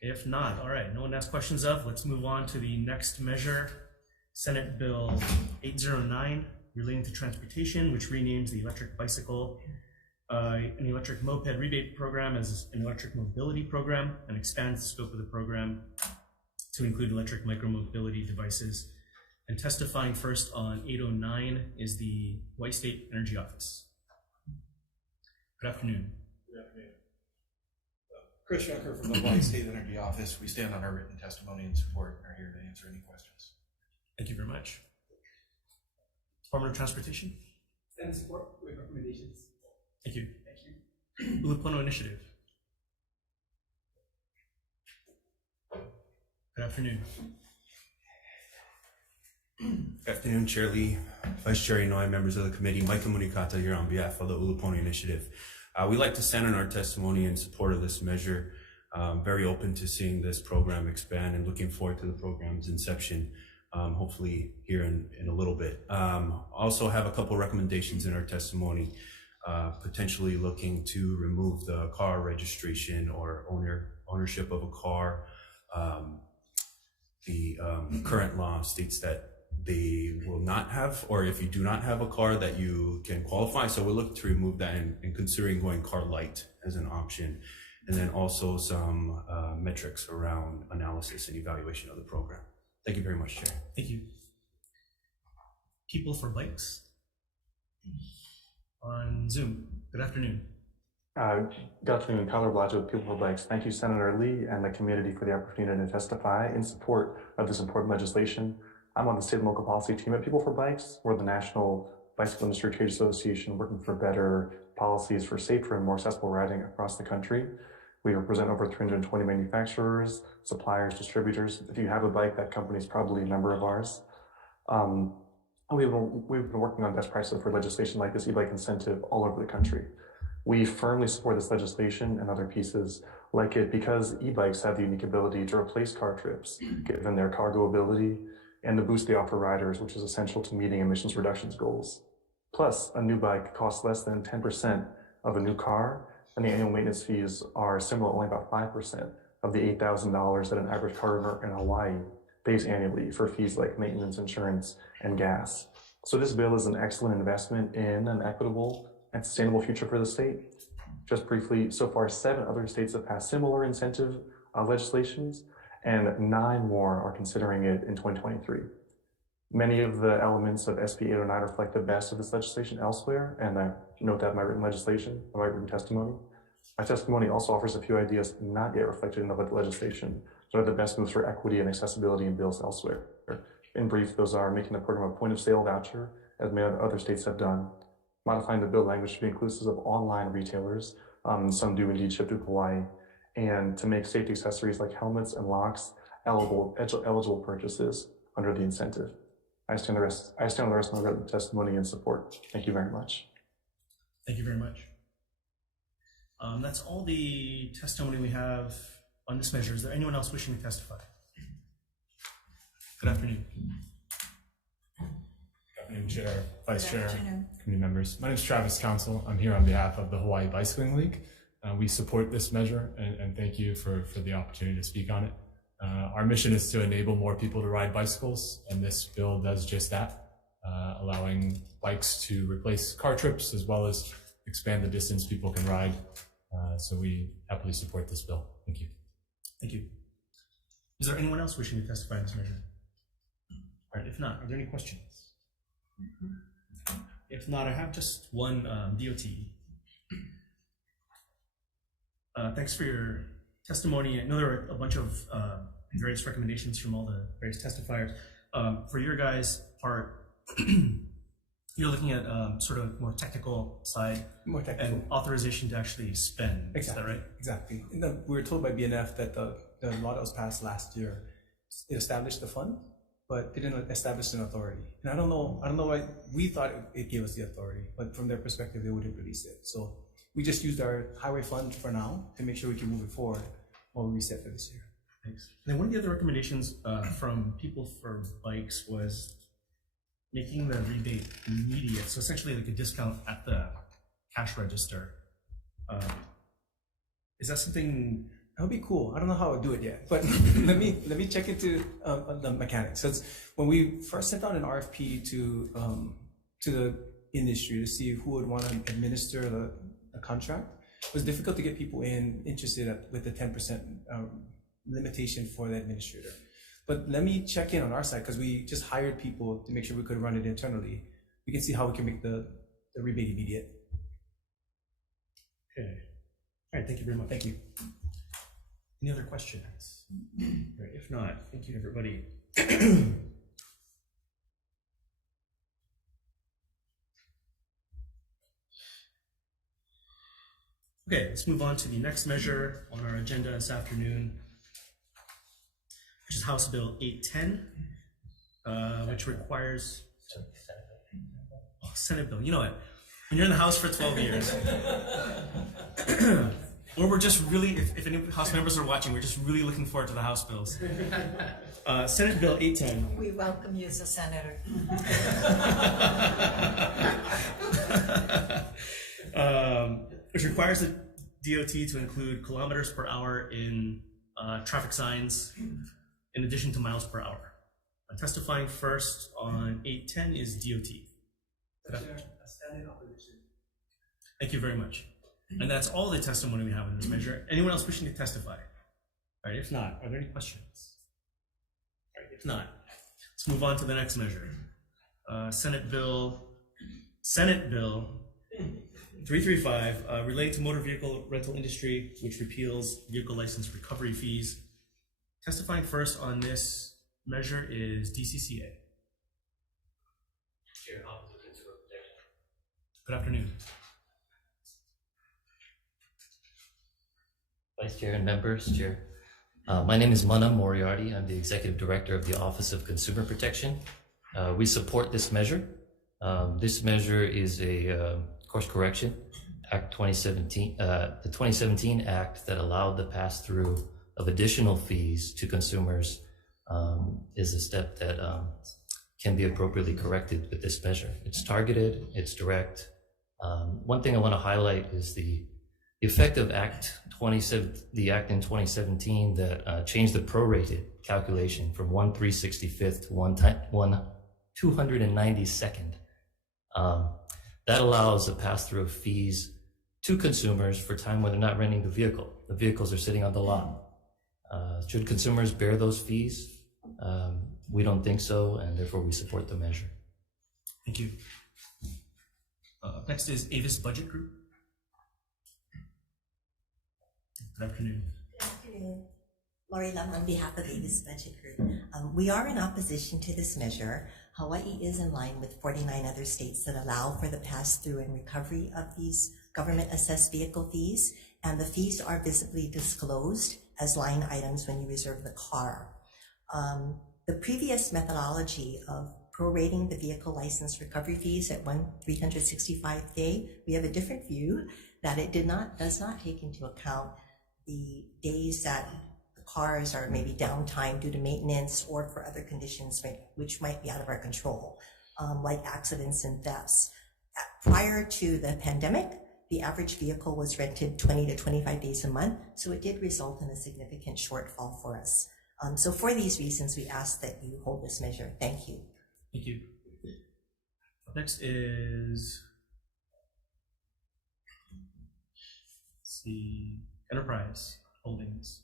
If not, all right, no one asked questions of. Let's move on to the next measure, Senate Bill 809, relating to transportation, which renames the electric bicycle an electric moped rebate program as an electric mobility program and expands the scope of the program to include electric micromobility devices. And testifying first on 809 is the Hawaii State Energy Office. Good afternoon. Good afternoon. Chris Junker from the Hawaii State Energy Office. We stand on our written testimony and support and are here to answer any questions. Thank you very much. Department of Transportation. Stand support with recommendations. Thank you. Thank you. Ulupono Initiative. Good afternoon. Good afternoon, Chair Lee, Vice Chair Inoue, members of the committee. Micah Munikata here on behalf of the Ulupono Initiative. We'd like to stand on our testimony in support of this measure. Very open to seeing this program expand and looking forward to the program's inception, hopefully here in a little bit. Also have a couple recommendations in our testimony. Potentially looking to remove the car registration or ownership of a car. The current law states that they will not have, or if you do not have a car, that you can qualify. So we're looking to remove that and considering going car light as an option. And then also some metrics around analysis and evaluation of the program. Thank you very much, Chair. Thank you. People for Bikes on Zoom. Good afternoon. Good afternoon, Tyler Blanchard with People for Bikes. Thank you, Senator Lee and the community for the opportunity to testify in support of this important legislation. I'm on the state and local policy team at People for Bikes. We're the National Bicycle Industry Trade Association working for better policies for safer and more accessible riding across the country. We represent over 320 manufacturers, suppliers, distributors. If you have a bike, that company is probably a member of ours. We've been working on best practices for legislation like this e-bike incentive all over the country. We firmly support this legislation and other pieces like it because e-bikes have the unique ability to replace car trips, given their cargo ability and the boost they offer riders, which is essential to meeting emissions reductions goals. Plus, a new bike costs less than 10% of a new car, and the annual maintenance fees are similar, only about 5% of the $8,000 that an average car owner in Hawaii pays annually for fees like maintenance, insurance, and gas. So this bill is an excellent investment in an equitable and sustainable future for the state. Just briefly, so far 7 other states have passed similar incentive legislations, and 9 more are considering it in 2023. Many of the elements of SB 809 reflect the best of this legislation elsewhere, and I note that in my written testimony. My testimony also offers a few ideas not yet reflected in the legislation, that are the best moves for equity and accessibility in bills elsewhere. In brief, those are making the program a point-of-sale voucher, as many other states have done, modifying the bill language to be inclusive of online retailers, some do indeed ship to Hawaii, and to make safety accessories like helmets and locks eligible purchases under the incentive. I stand on the rest of my written testimony in support. Thank you very much. Thank you very much. That's all the testimony we have on this measure. Is there anyone else wishing to testify? Good afternoon. Good afternoon, Chair, Vice Chair, committee members. My name is Travis Council. I'm here on behalf of the Hawaii Bicycling League. We support this measure and thank you for the opportunity to speak on it. Our mission is to enable more people to ride bicycles, and this bill does just that, allowing bikes to replace car trips as well as expand the distance people can ride. So we happily support this bill. Thank you. Thank you. Is there anyone else wishing to testify in this measure? All right, if not, are there any questions? If not, I have just one DOT. Thanks for your testimony. I know there were a bunch of various recommendations from all the various testifiers. For your guys' part, you're looking at sort of more technical side, More technical. and authorization to actually spend. Exactly. Is that right? Exactly. And we were told by BNF that the law that was passed last year, it established the fund, but it didn't establish an authority. And I don't know why we thought it gave us the authority, but from their perspective, they wouldn't release it. So we just used our highway fund for now to make sure we can move it forward while we reset for this year. Thanks. And then one of the other recommendations from People for Bikes was making the rebate immediate. So essentially like a discount at the cash register. Is that something? That would be cool. I don't know how I would do it yet, but let me check into the mechanics. So when we first sent out an RFP to the industry to see who would want to administer the contract, it was difficult to get people interested with the 10% limitation for the administrator. But let me check in on our side, because we just hired people to make sure we could run it internally. We can see how we can make the rebate immediate. Okay. All right. Thank you very much. Thank you. Any other questions? All right, if not, thank you, everybody. Okay, let's move on to the next measure on our agenda this afternoon, which is House Bill 810, which requires Senate bill. You know what? When you're in the House for 12 years, or we're just really, if any House members are watching, we're just really looking forward to the House bills. Senate Bill 810. We welcome you as a senator. Which requires the DOT to include kilometers per hour in traffic signs, in addition to miles per hour. Testifying first on 810 is DOT. Thank you very much. And that's all the testimony we have in this measure. Anyone else wishing to testify? All right, if not, are there any questions? All right, if not, let's move on to the next measure. Senate Bill 335, relating to motor vehicle rental industry, which repeals vehicle license recovery fees. Testifying first on this measure is DCCA. Good afternoon. Vice Chair and members, Chair. My name is Mana Moriarty. I'm the Executive Director of the Office of Consumer Protection. We support this measure. This measure is a course correction, Act 2017, the 2017 Act that allowed the pass-through of additional fees to consumers is a step that can be appropriately corrected with this measure. It's targeted, it's direct. One thing I want to highlight is the effect of the Act in 2017 that changed the prorated calculation from 1/365th to 1/292nd. That allows a pass-through of fees to consumers for time when they're not renting the vehicle. The vehicles are sitting on the lot. Should consumers bear those fees? We don't think so, and therefore we support the measure. Thank you. Next is Avis Budget Group. Good afternoon. Good afternoon. Lori Lam on behalf of Avis Budget Group. We are in opposition to this measure. Hawaii is in line with 49 other states that allow for the pass-through and recovery of these government-assessed vehicle fees, and the fees are visibly disclosed as line items when you reserve the car. The previous methodology of prorating the vehicle license recovery fees at 1/365th day, we have a different view that it does not take into account the days that the cars are maybe downtime due to maintenance or for other conditions which might be out of our control, like accidents and thefts. Prior to the pandemic, the average vehicle was rented 20 to 25 days a month, so it did result in a significant shortfall for us. So for these reasons, we ask that you hold this measure. Thank you. Thank you. Next is Enterprise Holdings.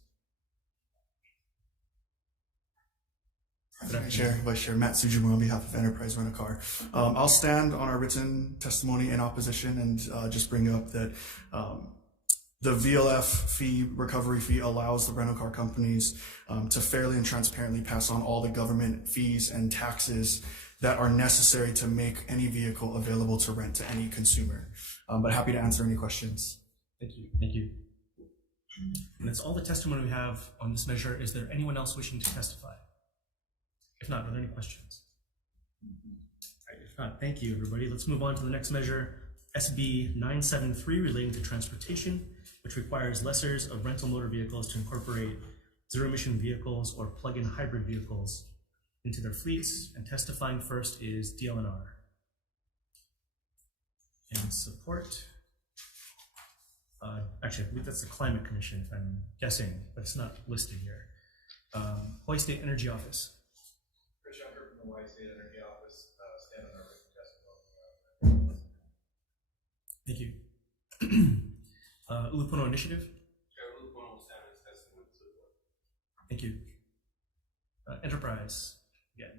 Chair, Vice Chair, Matt Sujimura on behalf of Enterprise Rent-A-Car. I'll stand on our written testimony in opposition and just bring up that The VLF fee, recovery fee, allows the rental car companies to fairly and transparently pass on all the government fees and taxes that are necessary to make any vehicle available to rent to any consumer. But happy to answer any questions. Thank you. Thank you. And that's all the testimony we have on this measure. Is there anyone else wishing to testify? If not, are there any questions? All right, if not, thank you, everybody. Let's move on to the next measure, SB 973, relating to transportation, which requires lessors of rental motor vehicles to incorporate zero-emission vehicles or plug-in hybrid vehicles into their fleets. And testifying first is DLNR. In support, actually, I believe that's the Climate Commission, if I'm guessing, but it's not listed here. Hawaii State Energy Office. Chris Younger from the Hawaii State Energy Office, stand on our written testimony. Thank you. Ulupono Initiative. Chair Ulupono will stand on his testimony to support. Thank you. Enterprise, again.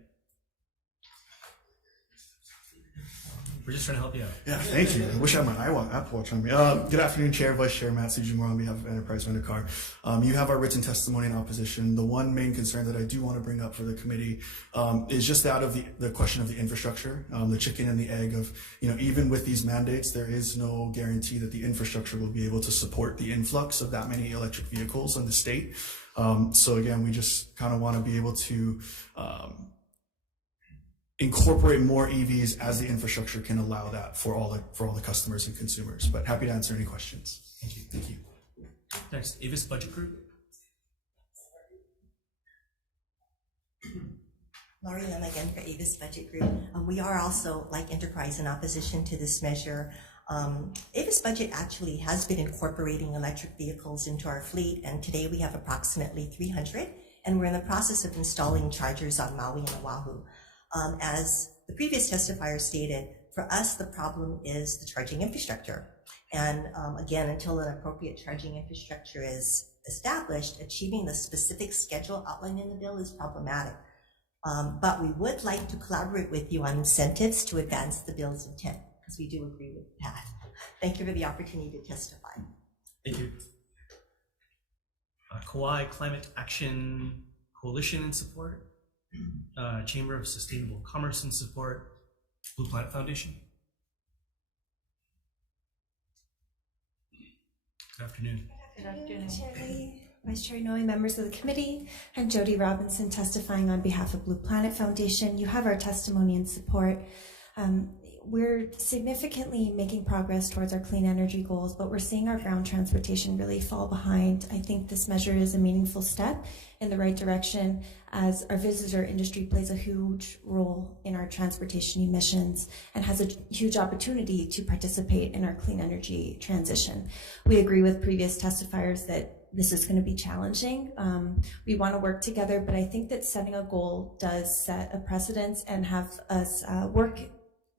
We're just trying to help you out. Yeah, thank you. I wish I had my Apple Watch on me. Good afternoon, Chair, Vice Chair Matt Sujimura on behalf of Enterprise Rent-A-Car. You have our written testimony in opposition. The one main concern that I do want to bring up for the committee is just that of the question of the infrastructure, the chicken and the egg of, even with these mandates, there is no guarantee that the infrastructure will be able to support the influx of that many electric vehicles in the state. So again, we just kind of want to be able to incorporate more EVs as the infrastructure can allow that for all the customers and consumers. But happy to answer any questions. Thank you. Thank you. Next, Avis Budget Group. Laurie Lim again for Avis Budget Group. We are also, like Enterprise, in opposition to this measure. Avis Budget actually has been incorporating electric vehicles into our fleet, and today we have approximately 300, and we're in the process of installing chargers on Maui and Oahu. As the previous testifier stated, for us, the problem is the charging infrastructure. And again, until an appropriate charging infrastructure is established, achieving the specific schedule outlined in the bill is problematic. But we would like to collaborate with you on incentives to advance the bill's intent, because we do agree with that. Thank you for the opportunity to testify. Thank you. Kauai Climate Action Coalition in support. Chamber of Sustainable Commerce in support. Blue Planet Foundation. Good afternoon. Good afternoon, Chair Lee, Vice Chair Inoue, members of the committee. I'm Jody Robinson testifying on behalf of Blue Planet Foundation. You have our testimony in support. We're significantly making progress towards our clean energy goals, but we're seeing our ground transportation really fall behind. I think this measure is a meaningful step in the right direction, as our visitor industry plays a huge role in our transportation emissions and has a huge opportunity to participate in our clean energy transition. We agree with previous testifiers that this is going to be challenging. We want to work together, but I think that setting a goal does set a precedence and have us work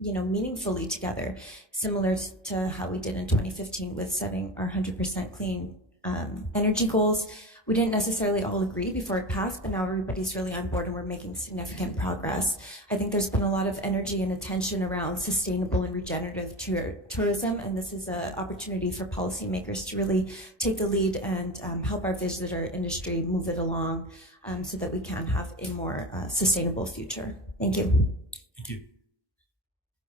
meaningfully together, similar to how we did in 2015 with setting our 100% clean energy goals. We didn't necessarily all agree before it passed, but now everybody's really on board and we're making significant progress. I think there's been a lot of energy and attention around sustainable and regenerative tourism, and this is an opportunity for policymakers to really take the lead and help our visitor industry move it along so that we can have a more sustainable future. Thank you. Thank you.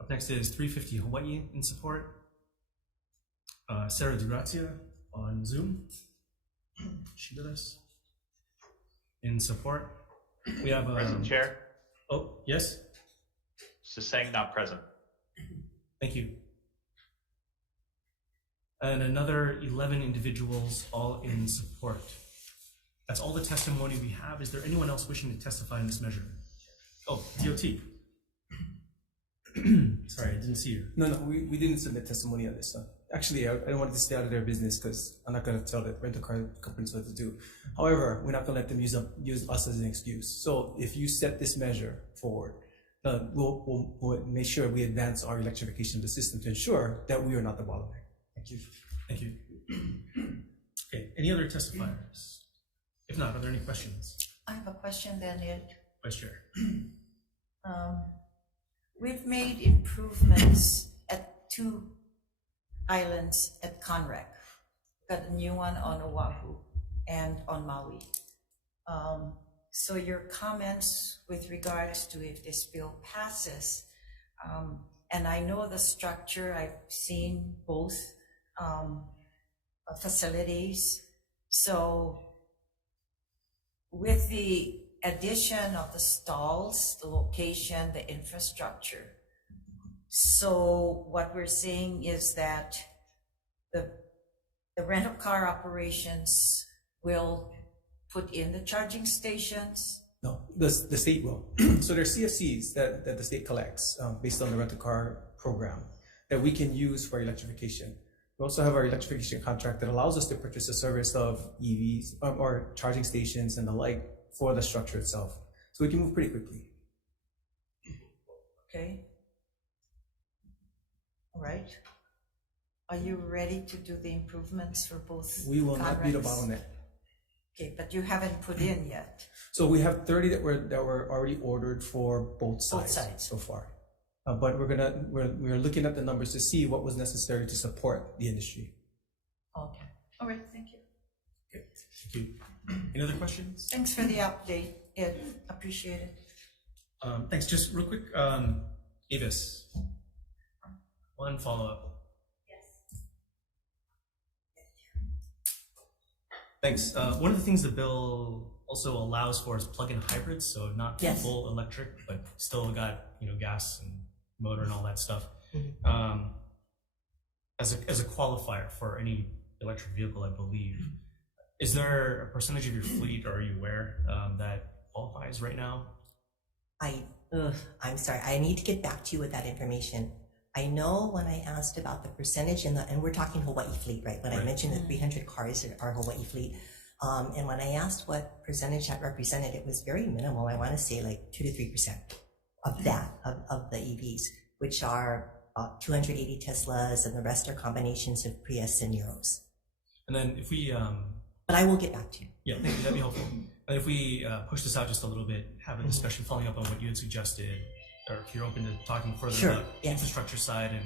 Up next is 350 Hawaii in support. Sarah DeGrazia on Zoom. Is she with us? In support. We have Present, Chair. Oh, yes. Sasang not present. Thank you. And another 11 individuals all in support. That's all the testimony we have. Is there anyone else wishing to testify in this measure? Oh, DOT. Sorry, I didn't see you. No, we didn't submit testimony on this stuff. Actually, I don't want to stay out of their business because I'm not going to tell the rental car companies what to do. However, we're not going to let them use us as an excuse. So if you set this measure forward, we'll make sure we advance our electrification of the system to ensure that we are not the bottleneck. Thank you. Thank you. Okay, any other testifiers? If not, are there any questions? I have a question then, Ed. Vice Chair. We've made improvements at 2 islands at Conrec. got a new one on Oahu and on Maui. So your comments with regards to if this bill passes, and I know the structure, I've seen both facilities. So with the addition of the stalls, the location, the infrastructure, so what we're saying is that the rental car operations will put in the charging stations? No, the state will. So there's CFCs that the state collects based on the rental car program that we can use for electrification. We also have our electrification contract that allows us to purchase a service of EVs or charging stations and the like for the structure itself. So we can move pretty quickly. Okay. All right. Are you ready to do the improvements for both? We will not be the contracts? bottleneck. Okay, but you haven't put in yet. So we have 30 that were already ordered for both sides so far. But we're looking at the numbers to see what was necessary to support the industry. Okay. All right. Thank you. Okay. Thank you. Any other questions? Thanks for the update, Ed. Appreciate it. Thanks. Just real quick, Avis, one follow-up. Thanks. One of the things the bill also allows for is plug-in hybrids, so not full electric, but still got gas and motor and all that stuff. As a qualifier for any electric vehicle, I believe. Is there a percentage of your fleet, or are you aware, that qualifies right now? I'm sorry. I need to get back to you with that information. I know when I asked about the percentage and we're talking Hawaii fleet, right? When I mentioned the 300 cars are Hawaii fleet. And when I asked what percentage that represented, it was very minimal. I want to say like 2 to 3% of that, of the EVs, which are about 280 Teslas, and the rest are combinations of Prius and Euros. And then if we... but I will get back to you. Yeah, thank you. That'd be helpful. And if we push this out just a little bit, have a discussion following up on what you had suggested, or if you're open to talking further about the infrastructure side, and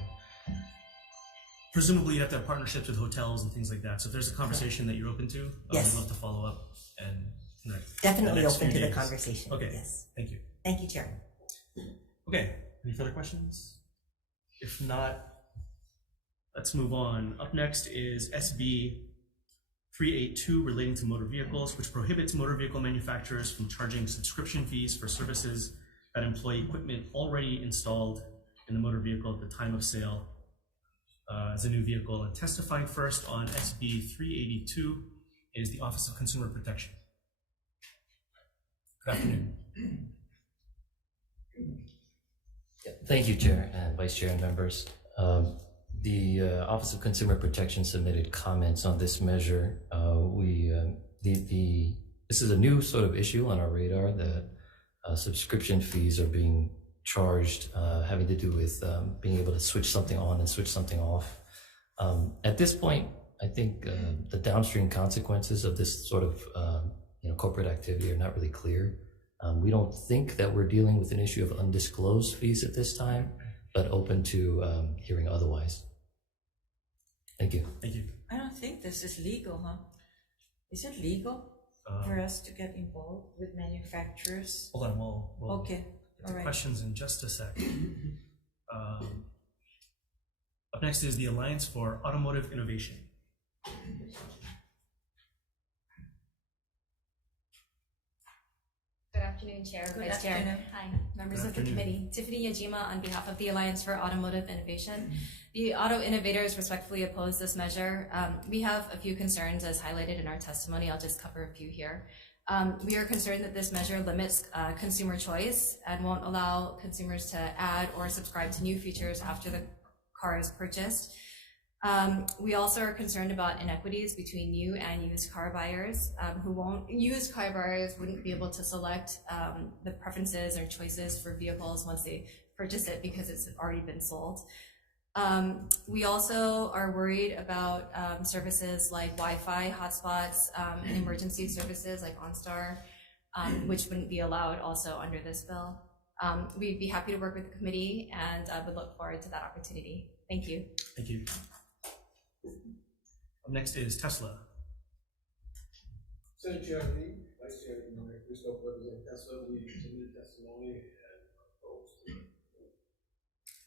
presumably you have to have partnerships with hotels and things like that. So if there's a conversation that you're open to, we'd love to follow up and connect. Definitely open to the conversation. Okay. Yes. Thank you. Thank you, Chair. Okay. Any further questions? If not, let's move on. Up next is SB 382 relating to motor vehicles, which prohibits motor vehicle manufacturers from charging subscription fees for services that employ equipment already installed in the motor vehicle at the time of sale as a new vehicle. And testifying first on SB 382 is the Office of Consumer Protection. Good afternoon. Thank you, Chair and Vice Chair and members. The Office of Consumer Protection submitted comments on this measure. This is a new sort of issue on our radar that subscription fees are being charged, having to do with being able to switch something on and switch something off. At this point, I think the downstream consequences of this sort of corporate activity are not really clear. We don't think that we're dealing with an issue of undisclosed fees at this time, but open to hearing otherwise. Thank you. Thank you. I don't think this is legal, huh? Is it legal for us to get involved with manufacturers? Hold on, we'll okay. get to All right. questions in just a sec. Up next is the Alliance for Automotive Innovation. Good afternoon, Chair, Good Vice Chair. afternoon. Hi, members Good of the afternoon. committee. Tiffany Yajima on behalf of the Alliance for Automotive Innovation. The auto innovators respectfully oppose this measure. We have a few concerns as highlighted in our testimony. I'll just cover a few here. We are concerned that this measure limits consumer choice and won't allow consumers to add or subscribe to new features after the car is purchased. We also are concerned about inequities between new and used car buyers used car buyers wouldn't be able to select the preferences or choices for vehicles once they purchase it because it's already been sold. We also are worried about services like Wi-Fi hotspots and emergency services like OnStar, which wouldn't be allowed also under this bill. We'd be happy to work with the committee and would look forward to that opportunity. Thank you. Thank you. Up next is Tesla. Senator Chair Lee, Vice Chair Inoue, Christoph represent Tesla. We submitted testimony and opposed.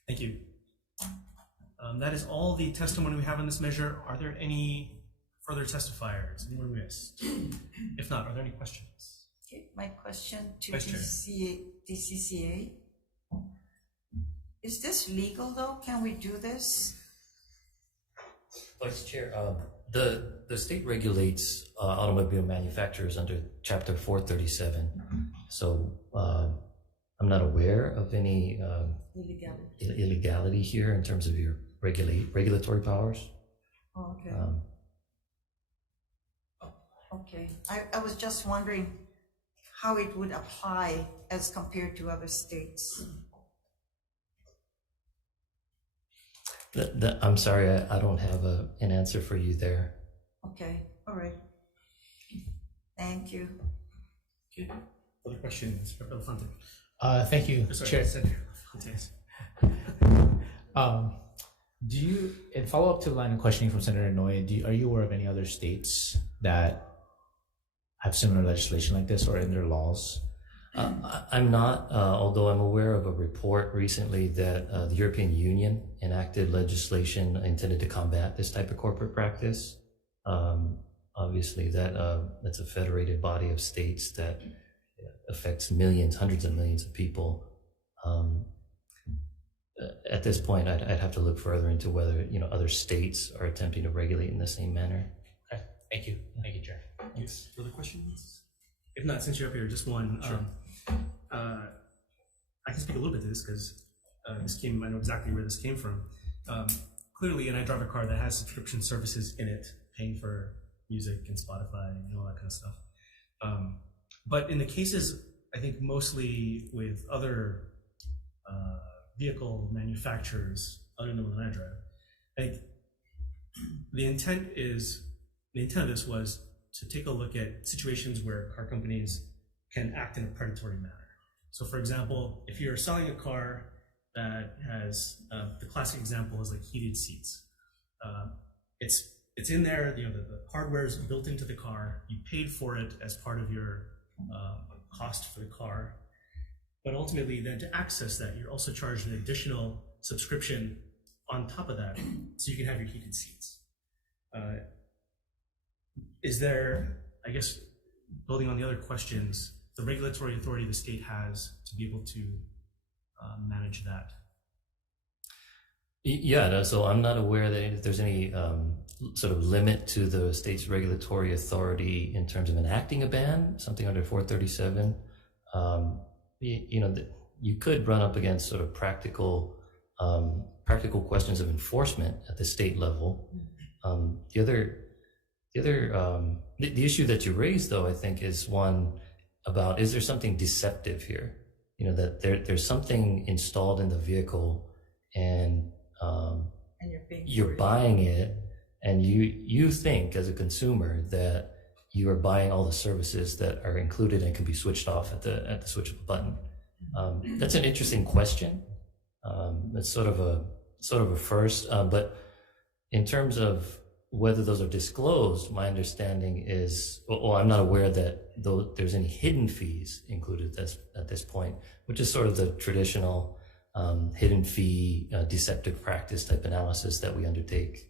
Thank you. That is all the testimony we have on this measure. Are there any further testifiers? Anyone missed? If not, are there any questions? Okay, my question to Vice Chair. TCCA. Is this legal though? Can we do this? Vice Chair, the state regulates automobile manufacturers under Chapter 437. So I'm not aware of any illegality here in terms of your regulatory powers. Oh, okay. Okay. I was just wondering how it would apply as compared to other states. I'm sorry, I don't have an answer for you there. Okay, all right. Thank you. Okay. Other questions? Representative Thank you, Sorry, Chair. Senator. Do you, in follow-up to the line of questioning from Senator Inoue, are you aware of any other states that have similar legislation like this or in their laws? I'm not, although I'm aware of a report recently that the European Union enacted legislation intended to combat this type of corporate practice. Obviously, that's a federated body of states that affects millions, hundreds of millions of people. At this point, I'd have to look further into whether other states are attempting to regulate in the same manner. Okay, thank you, Chair. Thanks. Other questions? If not, since you're up here, just one. Sure. I can speak a little bit to this because I know exactly where this came from. Clearly, and I drive a car that has subscription services in it, paying for music and Spotify and all that kind of stuff. But in the cases, I think mostly with other vehicle manufacturers, other than the one I drive, I think the intent of this was to take a look at situations where car companies can act in a predatory manner. So for example, if you're selling a car that has, the classic example is like heated seats. It's in there, the hardware is built into the car, you paid for it as part of your cost for the car, but ultimately then to access that, you're also charged an additional subscription on top of that, so you can have your heated seats. Is there, I guess, building on the other questions, the regulatory authority the state has to be able to manage that? Yeah, so I'm not aware that there's any sort of limit to the state's regulatory authority in terms of enacting a ban, something under 437. You could run up against sort of practical questions of enforcement at the state level. The issue that you raised, though, I think, is one about, is there something deceptive here? That there's something installed in the vehicle and you're buying it, and you think as a consumer that you are buying all the services that are included and can be switched off at the switch of a button. That's an interesting question. It's sort of a first, but in terms of whether those are disclosed, my understanding is, I'm not aware that there's any hidden fees included at this point, which is sort of the traditional hidden fee, deceptive practice type analysis that we undertake.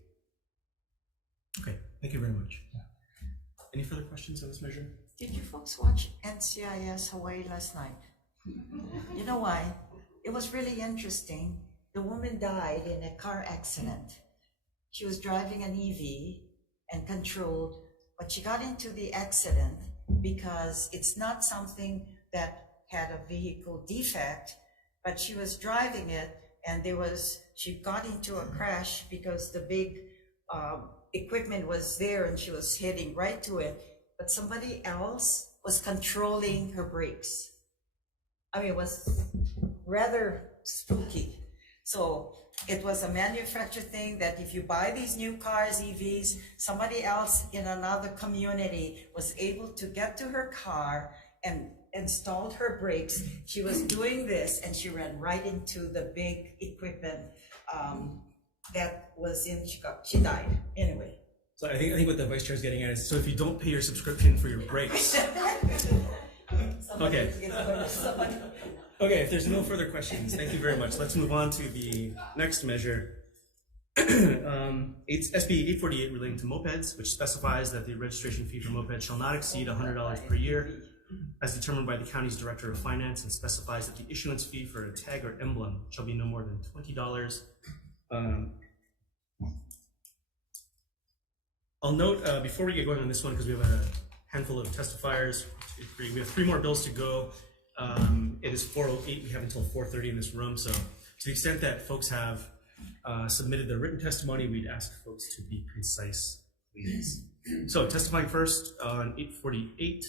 Okay, thank you very much. Any further questions on this measure? Did you folks watch NCIS Hawaii last night? You know why? It was really interesting. The woman died in a car accident. She was driving an EV and controlled, but she got into the accident because it's not something that had a vehicle defect, but she was driving it and she got into a crash because the big equipment was there and she was heading right to it, but somebody else was controlling her brakes. I mean, it was rather spooky. So it was a manufactured thing that if you buy these new cars, EVs, somebody else in another community was able to get to her car and installed her brakes. She was doing this and she ran right into the big equipment that was in, she died anyway. So I think what the vice chair is getting at is, so if you don't pay your subscription for your breaks. Okay. Okay, if there's no further questions, thank you very much. Let's move on to the next measure. It's SB 848 relating to mopeds, which specifies that the registration fee for mopeds shall not exceed $100 per year, as determined by the county's director of finance, and specifies that the issuance fee for a tag or emblem shall be no more than $20. I'll note before we get going on this one, because we have a handful of testifiers, we have 3 more bills to go. It is 4:08. We have until 4:30 in this room. So to the extent that folks have submitted their written testimony, we'd ask folks to be concise, please. So testifying first on 848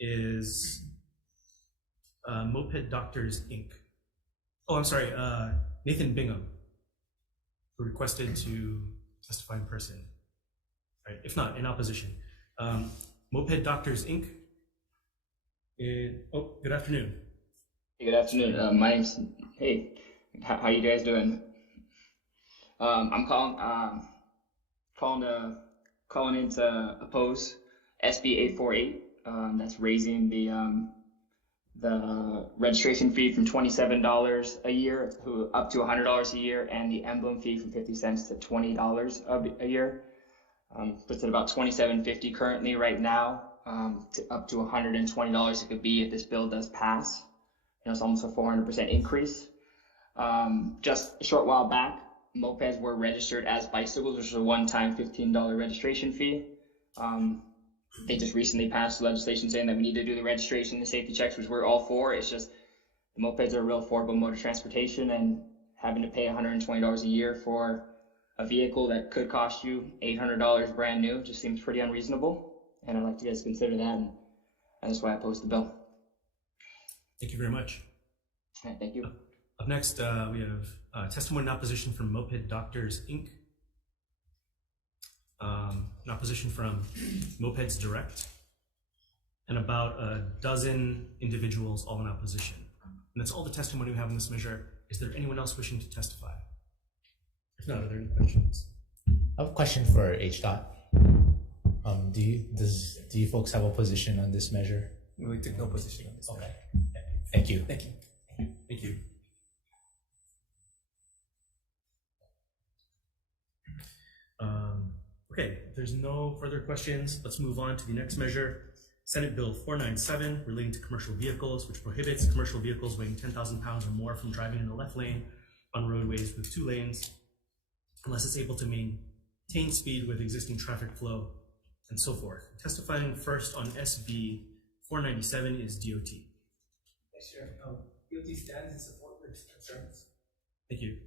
is Moped Doctors, Inc. Oh, I'm sorry, Nathan Bingham, who requested to testify in person. Right, if not, in opposition. Moped Doctors, Inc. Oh, good afternoon. Hey, good afternoon. My name's, hey, how you guys doing? I'm calling in to oppose SB 848. That's raising the registration fee from $27 a year up to $100 a year, and the emblem fee from 50 cents to $20 a year. Puts it about $27.50 currently right now, to up to $120 it could be if this bill does pass. It's almost a 400% increase. Just a short while back, mopeds were registered as bicycles, which is a one-time $15 registration fee. They just recently passed legislation saying that we need to do the registration, the safety checks, which we're all for. It's just the mopeds are a real affordable mode of transportation, and having to pay $120 a year for a vehicle that could cost you $800 brand new just seems pretty unreasonable. And I'd like you guys to consider that, and that's why I opposed the bill. Thank you very much. All right, thank you. Up next, we have testimony in opposition from Moped Doctors, Inc. An opposition from Mopeds Direct, and about a dozen individuals all in opposition. And that's all the testimony we have in this measure. Is there anyone else wishing to testify? If not, are there any questions? I have a question for HDOT. Do you folks have a position on this measure? We took no position on this. Okay. Thank you. Thank you. Thank you. Okay, if there's no further questions, let's move on to the next measure. Senate Bill 497 relating to commercial vehicles, which prohibits commercial vehicles weighing 10,000 pounds or more from driving in the left lane on roadways with 2 lanes, unless it's able to maintain speed with existing traffic flow, and so forth. Testifying first on SB 497 is DOT. Yes, sure. DOT stands in support of its concerns. Thank you.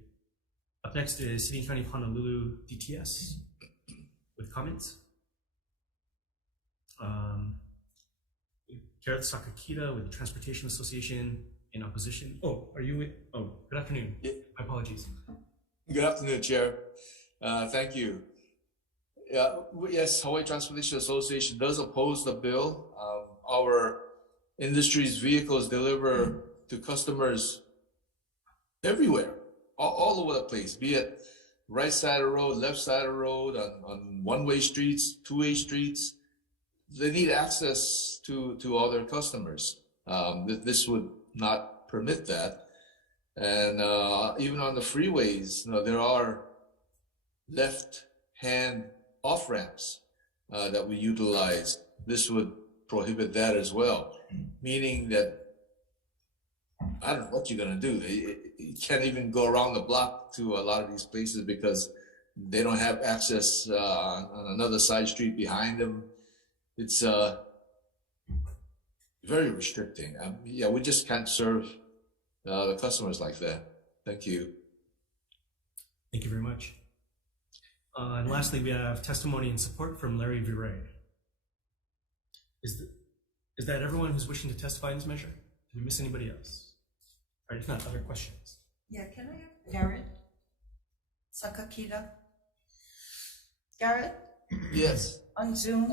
Up next is City and County of Honolulu DTS with comments. Garrett Sakakita with the Transportation Association in opposition. Oh, are you with? Oh, good afternoon. Yeah. My apologies. Good afternoon, Chair. Thank you. Yes, Hawaii Transportation Association does oppose the bill. Our industry's vehicles deliver to customers everywhere, all over the place, be it right side of the road, left side of the road, on one-way streets, two-way streets. They need access to all their customers. This would not permit that. And even on the freeways, there are left-hand off-ramps that we utilize. This would prohibit that as well, meaning that I don't know what you're gonna do. You can't even go around the block to a lot of these places because they don't have access on another side street behind them. It's very restricting. Yeah, we just can't serve the customers like that. Thank you. Thank you very much. And lastly, we have testimony and support from Larry Viray. Is that everyone who's wishing to testify in this measure? Did we miss anybody else? All right, if not, other questions? Yeah, can I have Garrett Sakakita? Garrett? Yes. On Zoom,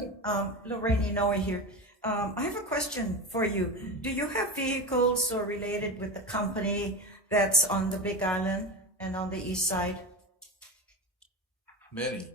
Lorraine Inoue here. I have a question for you. Do you have vehicles or related with the company that's on the Big Island and on the east side? Many.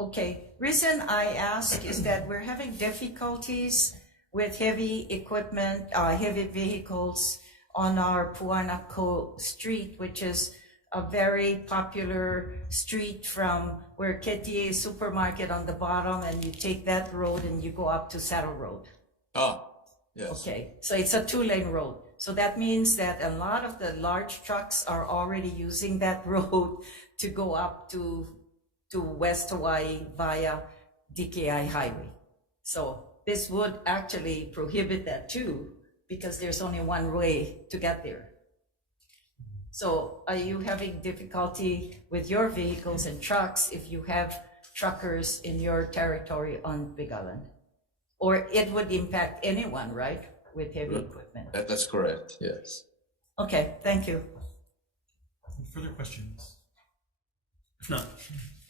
Okay, reason I ask is that we're having difficulties with heavy equipment, heavy vehicles on our Puanako Street, which is a very popular street from where Ketie Supermarket on the bottom, and you take that road and you go up to Saddle Road. Ah, yes. Okay, so it's a 2-lane road. So that means that a lot of the large trucks are already using that road to go up to West Hawaii via DKI Highway. So this would actually prohibit that too, because there's only one way to get there. So are you having difficulty with your vehicles and trucks if you have truckers in your territory on Big Island? Or it would impact anyone, right, with heavy equipment? That's correct, yes. Okay, thank you. Any further questions? If not,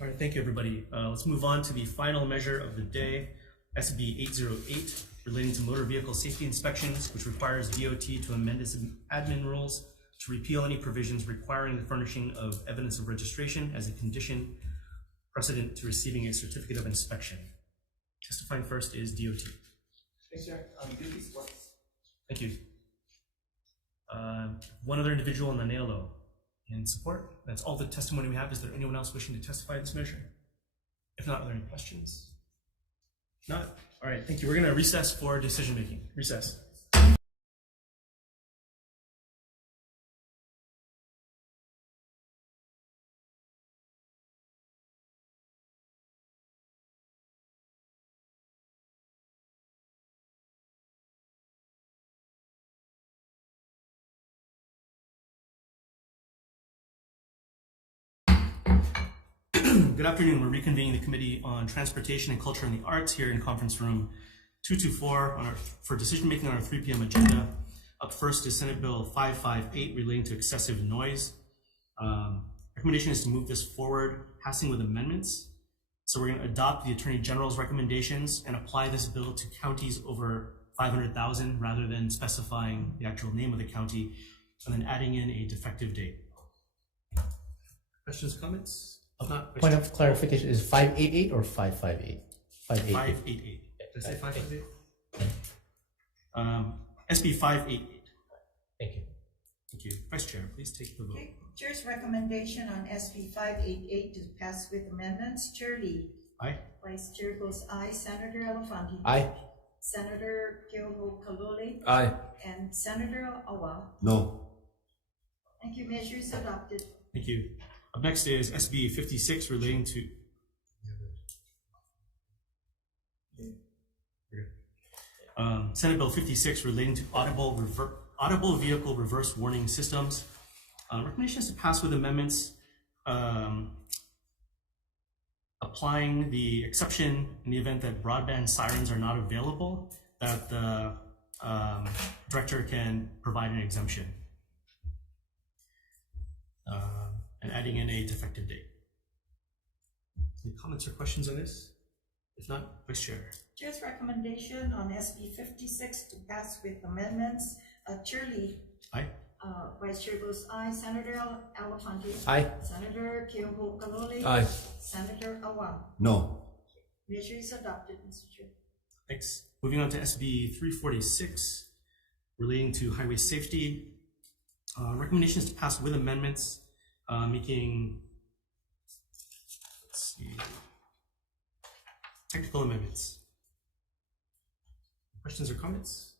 all right, thank you, everybody. Let's move on to the final measure of the day, SB 808, relating to motor vehicle safety inspections, which requires DOT to amend its admin rules to repeal any provisions requiring the furnishing of evidence of registration as a condition precedent to receiving a certificate of inspection. Testifying first is DOT. Thanks, Chair. Thank you. One other individual, Nanelo, in support. That's all the testimony we have. Is there anyone else wishing to testify this measure? If not, are there any questions? Not? All right, thank you. We're going to recess for decision making. Recess. Good afternoon. We're reconvening the Committee on Transportation and Culture and the Arts here in conference room 224 for decision making on our 3 p.m. agenda. Up first is Senate Bill 558 relating to excessive noise. Recommendation is to move this forward, passing with amendments. So we're going to adopt the Attorney General's recommendations and apply this bill to counties over 500,000 rather than specifying the actual name of the county and then adding in a defective date. Questions, comments? Point of clarification, is 588 or 558? 588. Did I say 558? SB 588. Thank you. Thank you. Vice Chair, please take the vote. Okay. Chair's recommendation on SB 588 to pass with amendments. Chair Lee. Aye. Vice Chair goes aye. Senator Elefante. Aye. Senator Keoho Kalole. Aye. And Senator Awa. No. Thank you. Measure is adopted. Thank you. Up next is SB 56 relating to Senate Bill 56 relating to audible vehicle reverse warning systems. Recommendation is to pass with amendments applying the exception in the event that broadband sirens are not available, that the director can provide an exemption. And adding in a defective date. Any comments or questions on this? If not, Vice Chair. Chair's recommendation on SB 56 to pass with amendments. Chair Lee. Aye. Vice Chair goes aye. Senator Elefante. Aye. Senator Keoho Kalole. Aye. Senator Awa. No. Measure is adopted, Mr. Chair. Thanks. Moving on to SB 346 relating to highway safety. Recommendation is to pass with amendments. Making, let's see, technical amendments. Questions or comments?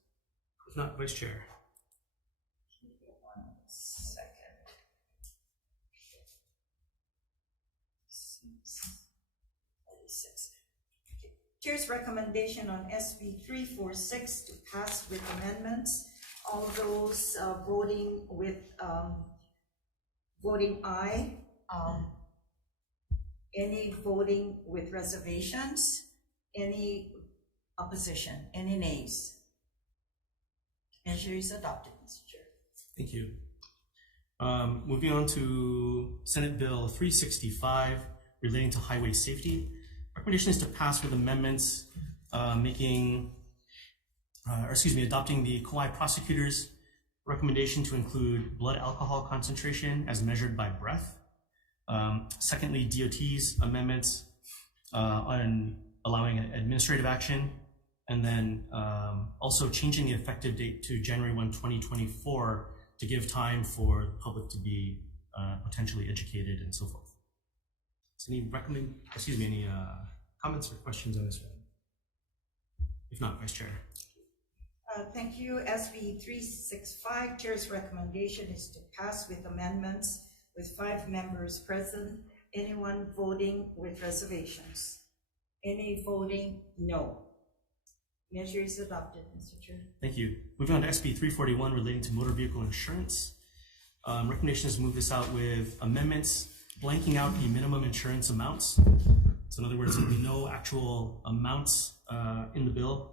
If not, Vice Chair. One second. Okay. Chair's recommendation on SB 346 to pass with amendments. All those voting with voting aye, any voting with reservations, any opposition, any nays. Measure is adopted, Mr. Chair. Thank you. Moving on to Senate Bill 365 relating to highway safety. Recommendation is to pass with amendments adopting the Kauai prosecutors recommendation to include blood alcohol concentration as measured by breath. Secondly, DOT's amendments on allowing an administrative action, and then also changing the effective date to January 1, 2024 to give time for the public to be potentially educated and so forth. So any comments or questions on this one? If not, Vice Chair. Thank you. SB 365, Chair's recommendation is to pass with amendments with 5 members present. Anyone voting with reservations? Any voting no? Measure is adopted, Mr. Chair. Thank you. Moving on to SB 341 relating to motor vehicle insurance. Recommendation is to move this out with amendments, blanking out the minimum insurance amounts. So in other words, there'll be no actual amounts in the bill,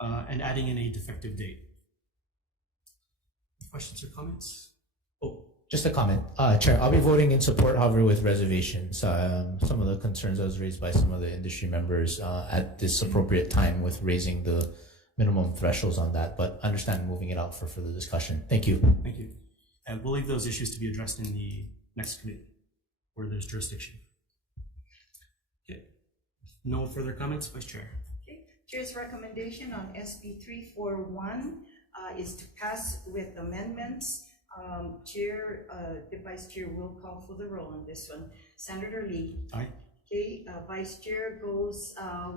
and adding in a defective date. Questions or comments? Oh, just a comment. Chair, I'll be voting in support, however, with reservations. Some of the concerns that was raised by some of the industry members at this appropriate time with raising the minimum thresholds on that, but I understand moving it out for further discussion. Thank you. Thank you. And we'll leave those issues to be addressed in the next committee where there's jurisdiction. Okay. No further comments, Vice Chair. Okay. Chair's recommendation on SB 341 is to pass with amendments. The Vice Chair will call for the roll on this one. Senator Lee. Aye. Okay, Vice Chair goes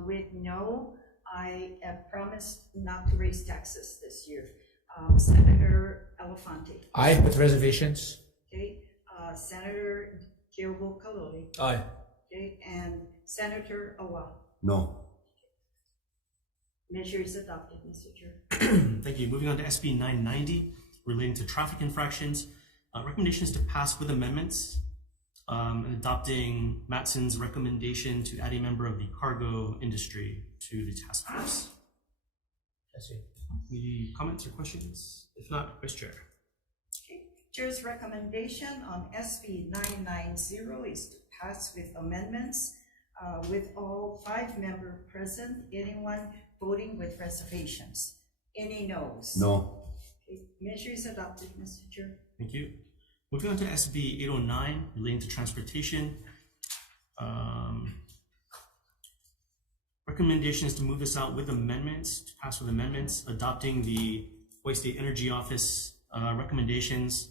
with no. I have promised not to raise taxes this year. Senator Elefante. Aye, with reservations. Okay, Senator Kirbo Kalole. Aye. Okay, and Senator Awa. No. Measure is adopted, Mr. Chair. Thank you. Moving on to SB 990 relating to traffic infractions. Recommendations to pass with amendments, and adopting Matson's recommendation to add a member of the cargo industry to the task force. Any comments or questions? If not, Vice Chair. Okay. Chair's recommendation on SB 990 is to pass with amendments with all 5 members present. Anyone voting with reservations? Any no's? No. Okay. Measure is adopted, Mr. Chair. Thank you. Moving on to SB 809 relating to transportation. Recommendation is to move this out with amendments, to pass with amendments, adopting the Hawaii State Energy Office recommendations,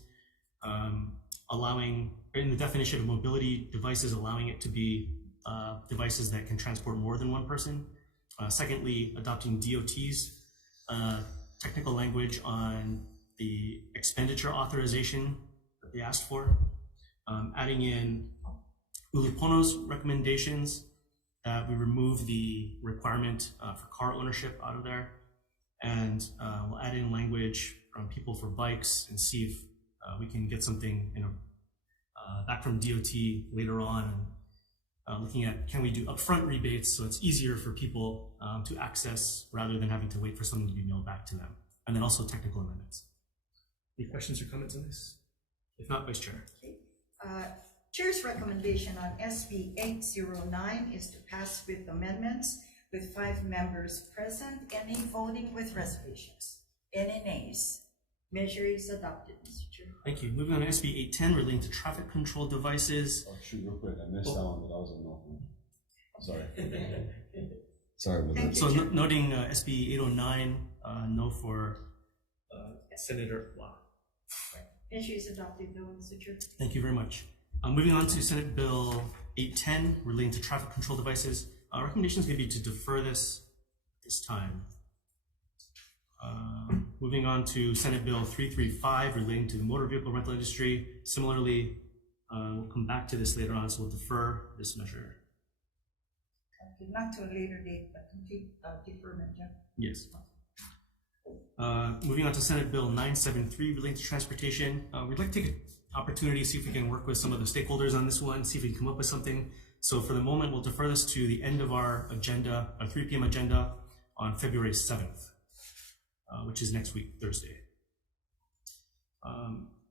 allowing, in the definition of mobility devices, allowing it to be devices that can transport more than one person. Secondly, adopting DOT's technical language on the expenditure authorization that they asked for, adding in Ulupono's recommendations that we remove the requirement for car ownership out of there, and we'll add in language from people for bikes and see if we can get something back from DOT later on, looking at can we do upfront rebates so it's easier for people to access rather than having to wait for something to be mailed back to them, and then also technical amendments. Any questions or comments on this? If not, Vice Chair. Okay. Chair's recommendation on SB 809 is to pass with amendments with 5 members present. Any voting with reservations? Any nays? Measure is adopted, Mr. Chair. Thank you. Moving on to SB 810 relating to traffic control devices. Oh, shoot, real quick, I missed that one, but I was a no. Sorry. Sorry about that. So noting SB 809, no for Senator Wa. Measure is adopted, no, Mr. Chair. Thank you very much. Moving on to Senate Bill 810 relating to traffic control devices. Recommendation is going to be to defer this time. Moving on to Senate Bill 335 relating to the motor vehicle rental industry. Similarly, we'll come back to this later on, so we'll defer this measure. Okay, not to a later date, but complete deferment, yeah. Yes. Moving on to Senate Bill 973 relating to transportation. We'd like to take an opportunity to see if we can work with some of the stakeholders on this one, see if we can come up with something. So for the moment, we'll defer this to the end of our agenda, our 3 p.m. agenda on February 7th, which is next week, Thursday.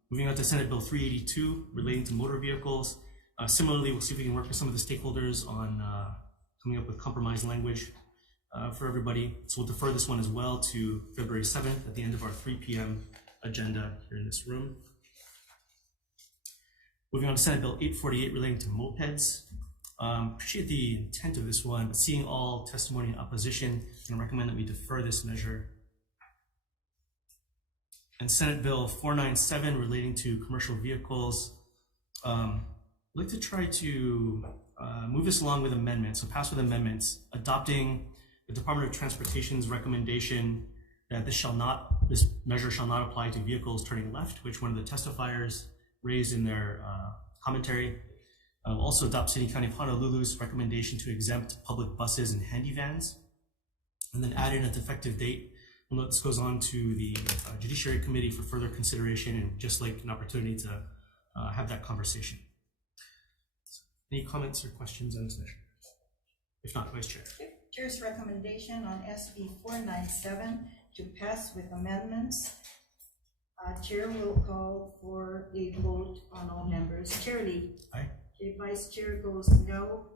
Moving on to Senate Bill 382 relating to motor vehicles. Similarly, we'll see if we can work with some of the stakeholders on coming up with compromise language for everybody. So we'll defer this one as well to February 7th at the end of our 3 p.m. agenda here in this room. Moving on to Senate Bill 848 relating to mopeds. Appreciate the intent of this one, but seeing all testimony in opposition, I recommend that we defer this measure. And Senate Bill 497 relating to commercial vehicles. I'd like to try to move this along with amendments, so pass with amendments, adopting the Department of Transportation's recommendation that this measure shall not apply to vehicles turning left, which one of the testifiers raised in their commentary. Also adopt City County of Honolulu's recommendation to exempt public buses and handy vans, and then add in an effective date. And this goes on to the Judiciary Committee for further consideration, and just like an opportunity to have that conversation. Any comments or questions on this measure? If not, Vice Chair. Chair's recommendation on SB 497 to pass with amendments. Chair will call for a vote on all members. Chair Lee. Aye. Okay, Vice Chair goes no.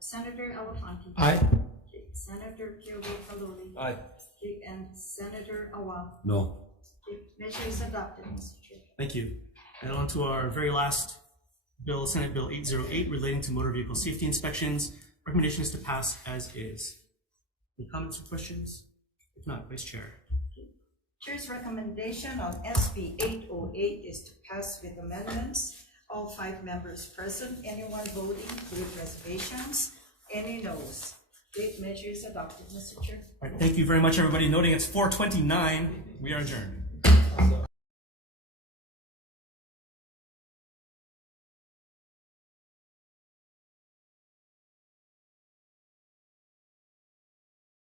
Senator Alapanti. Aye. Okay, Senator Kyogo-Kaloli. Aye. Okay, and Senator Awa. No. Okay, measure is adopted, Mr. Chair. Thank you. And on to our very last bill, Senate Bill 808 relating to motor vehicle safety inspections. Recommendation is to pass as is. Any comments or questions? If not, Vice Chair. Chair's recommendation on SB 808 is to pass with amendments. All 5 members present. Anyone voting with reservations? Any noes? The measure is adopted, Mr. Chair. All right, thank you very much, everybody. Noting it's 4:29, we are adjourned.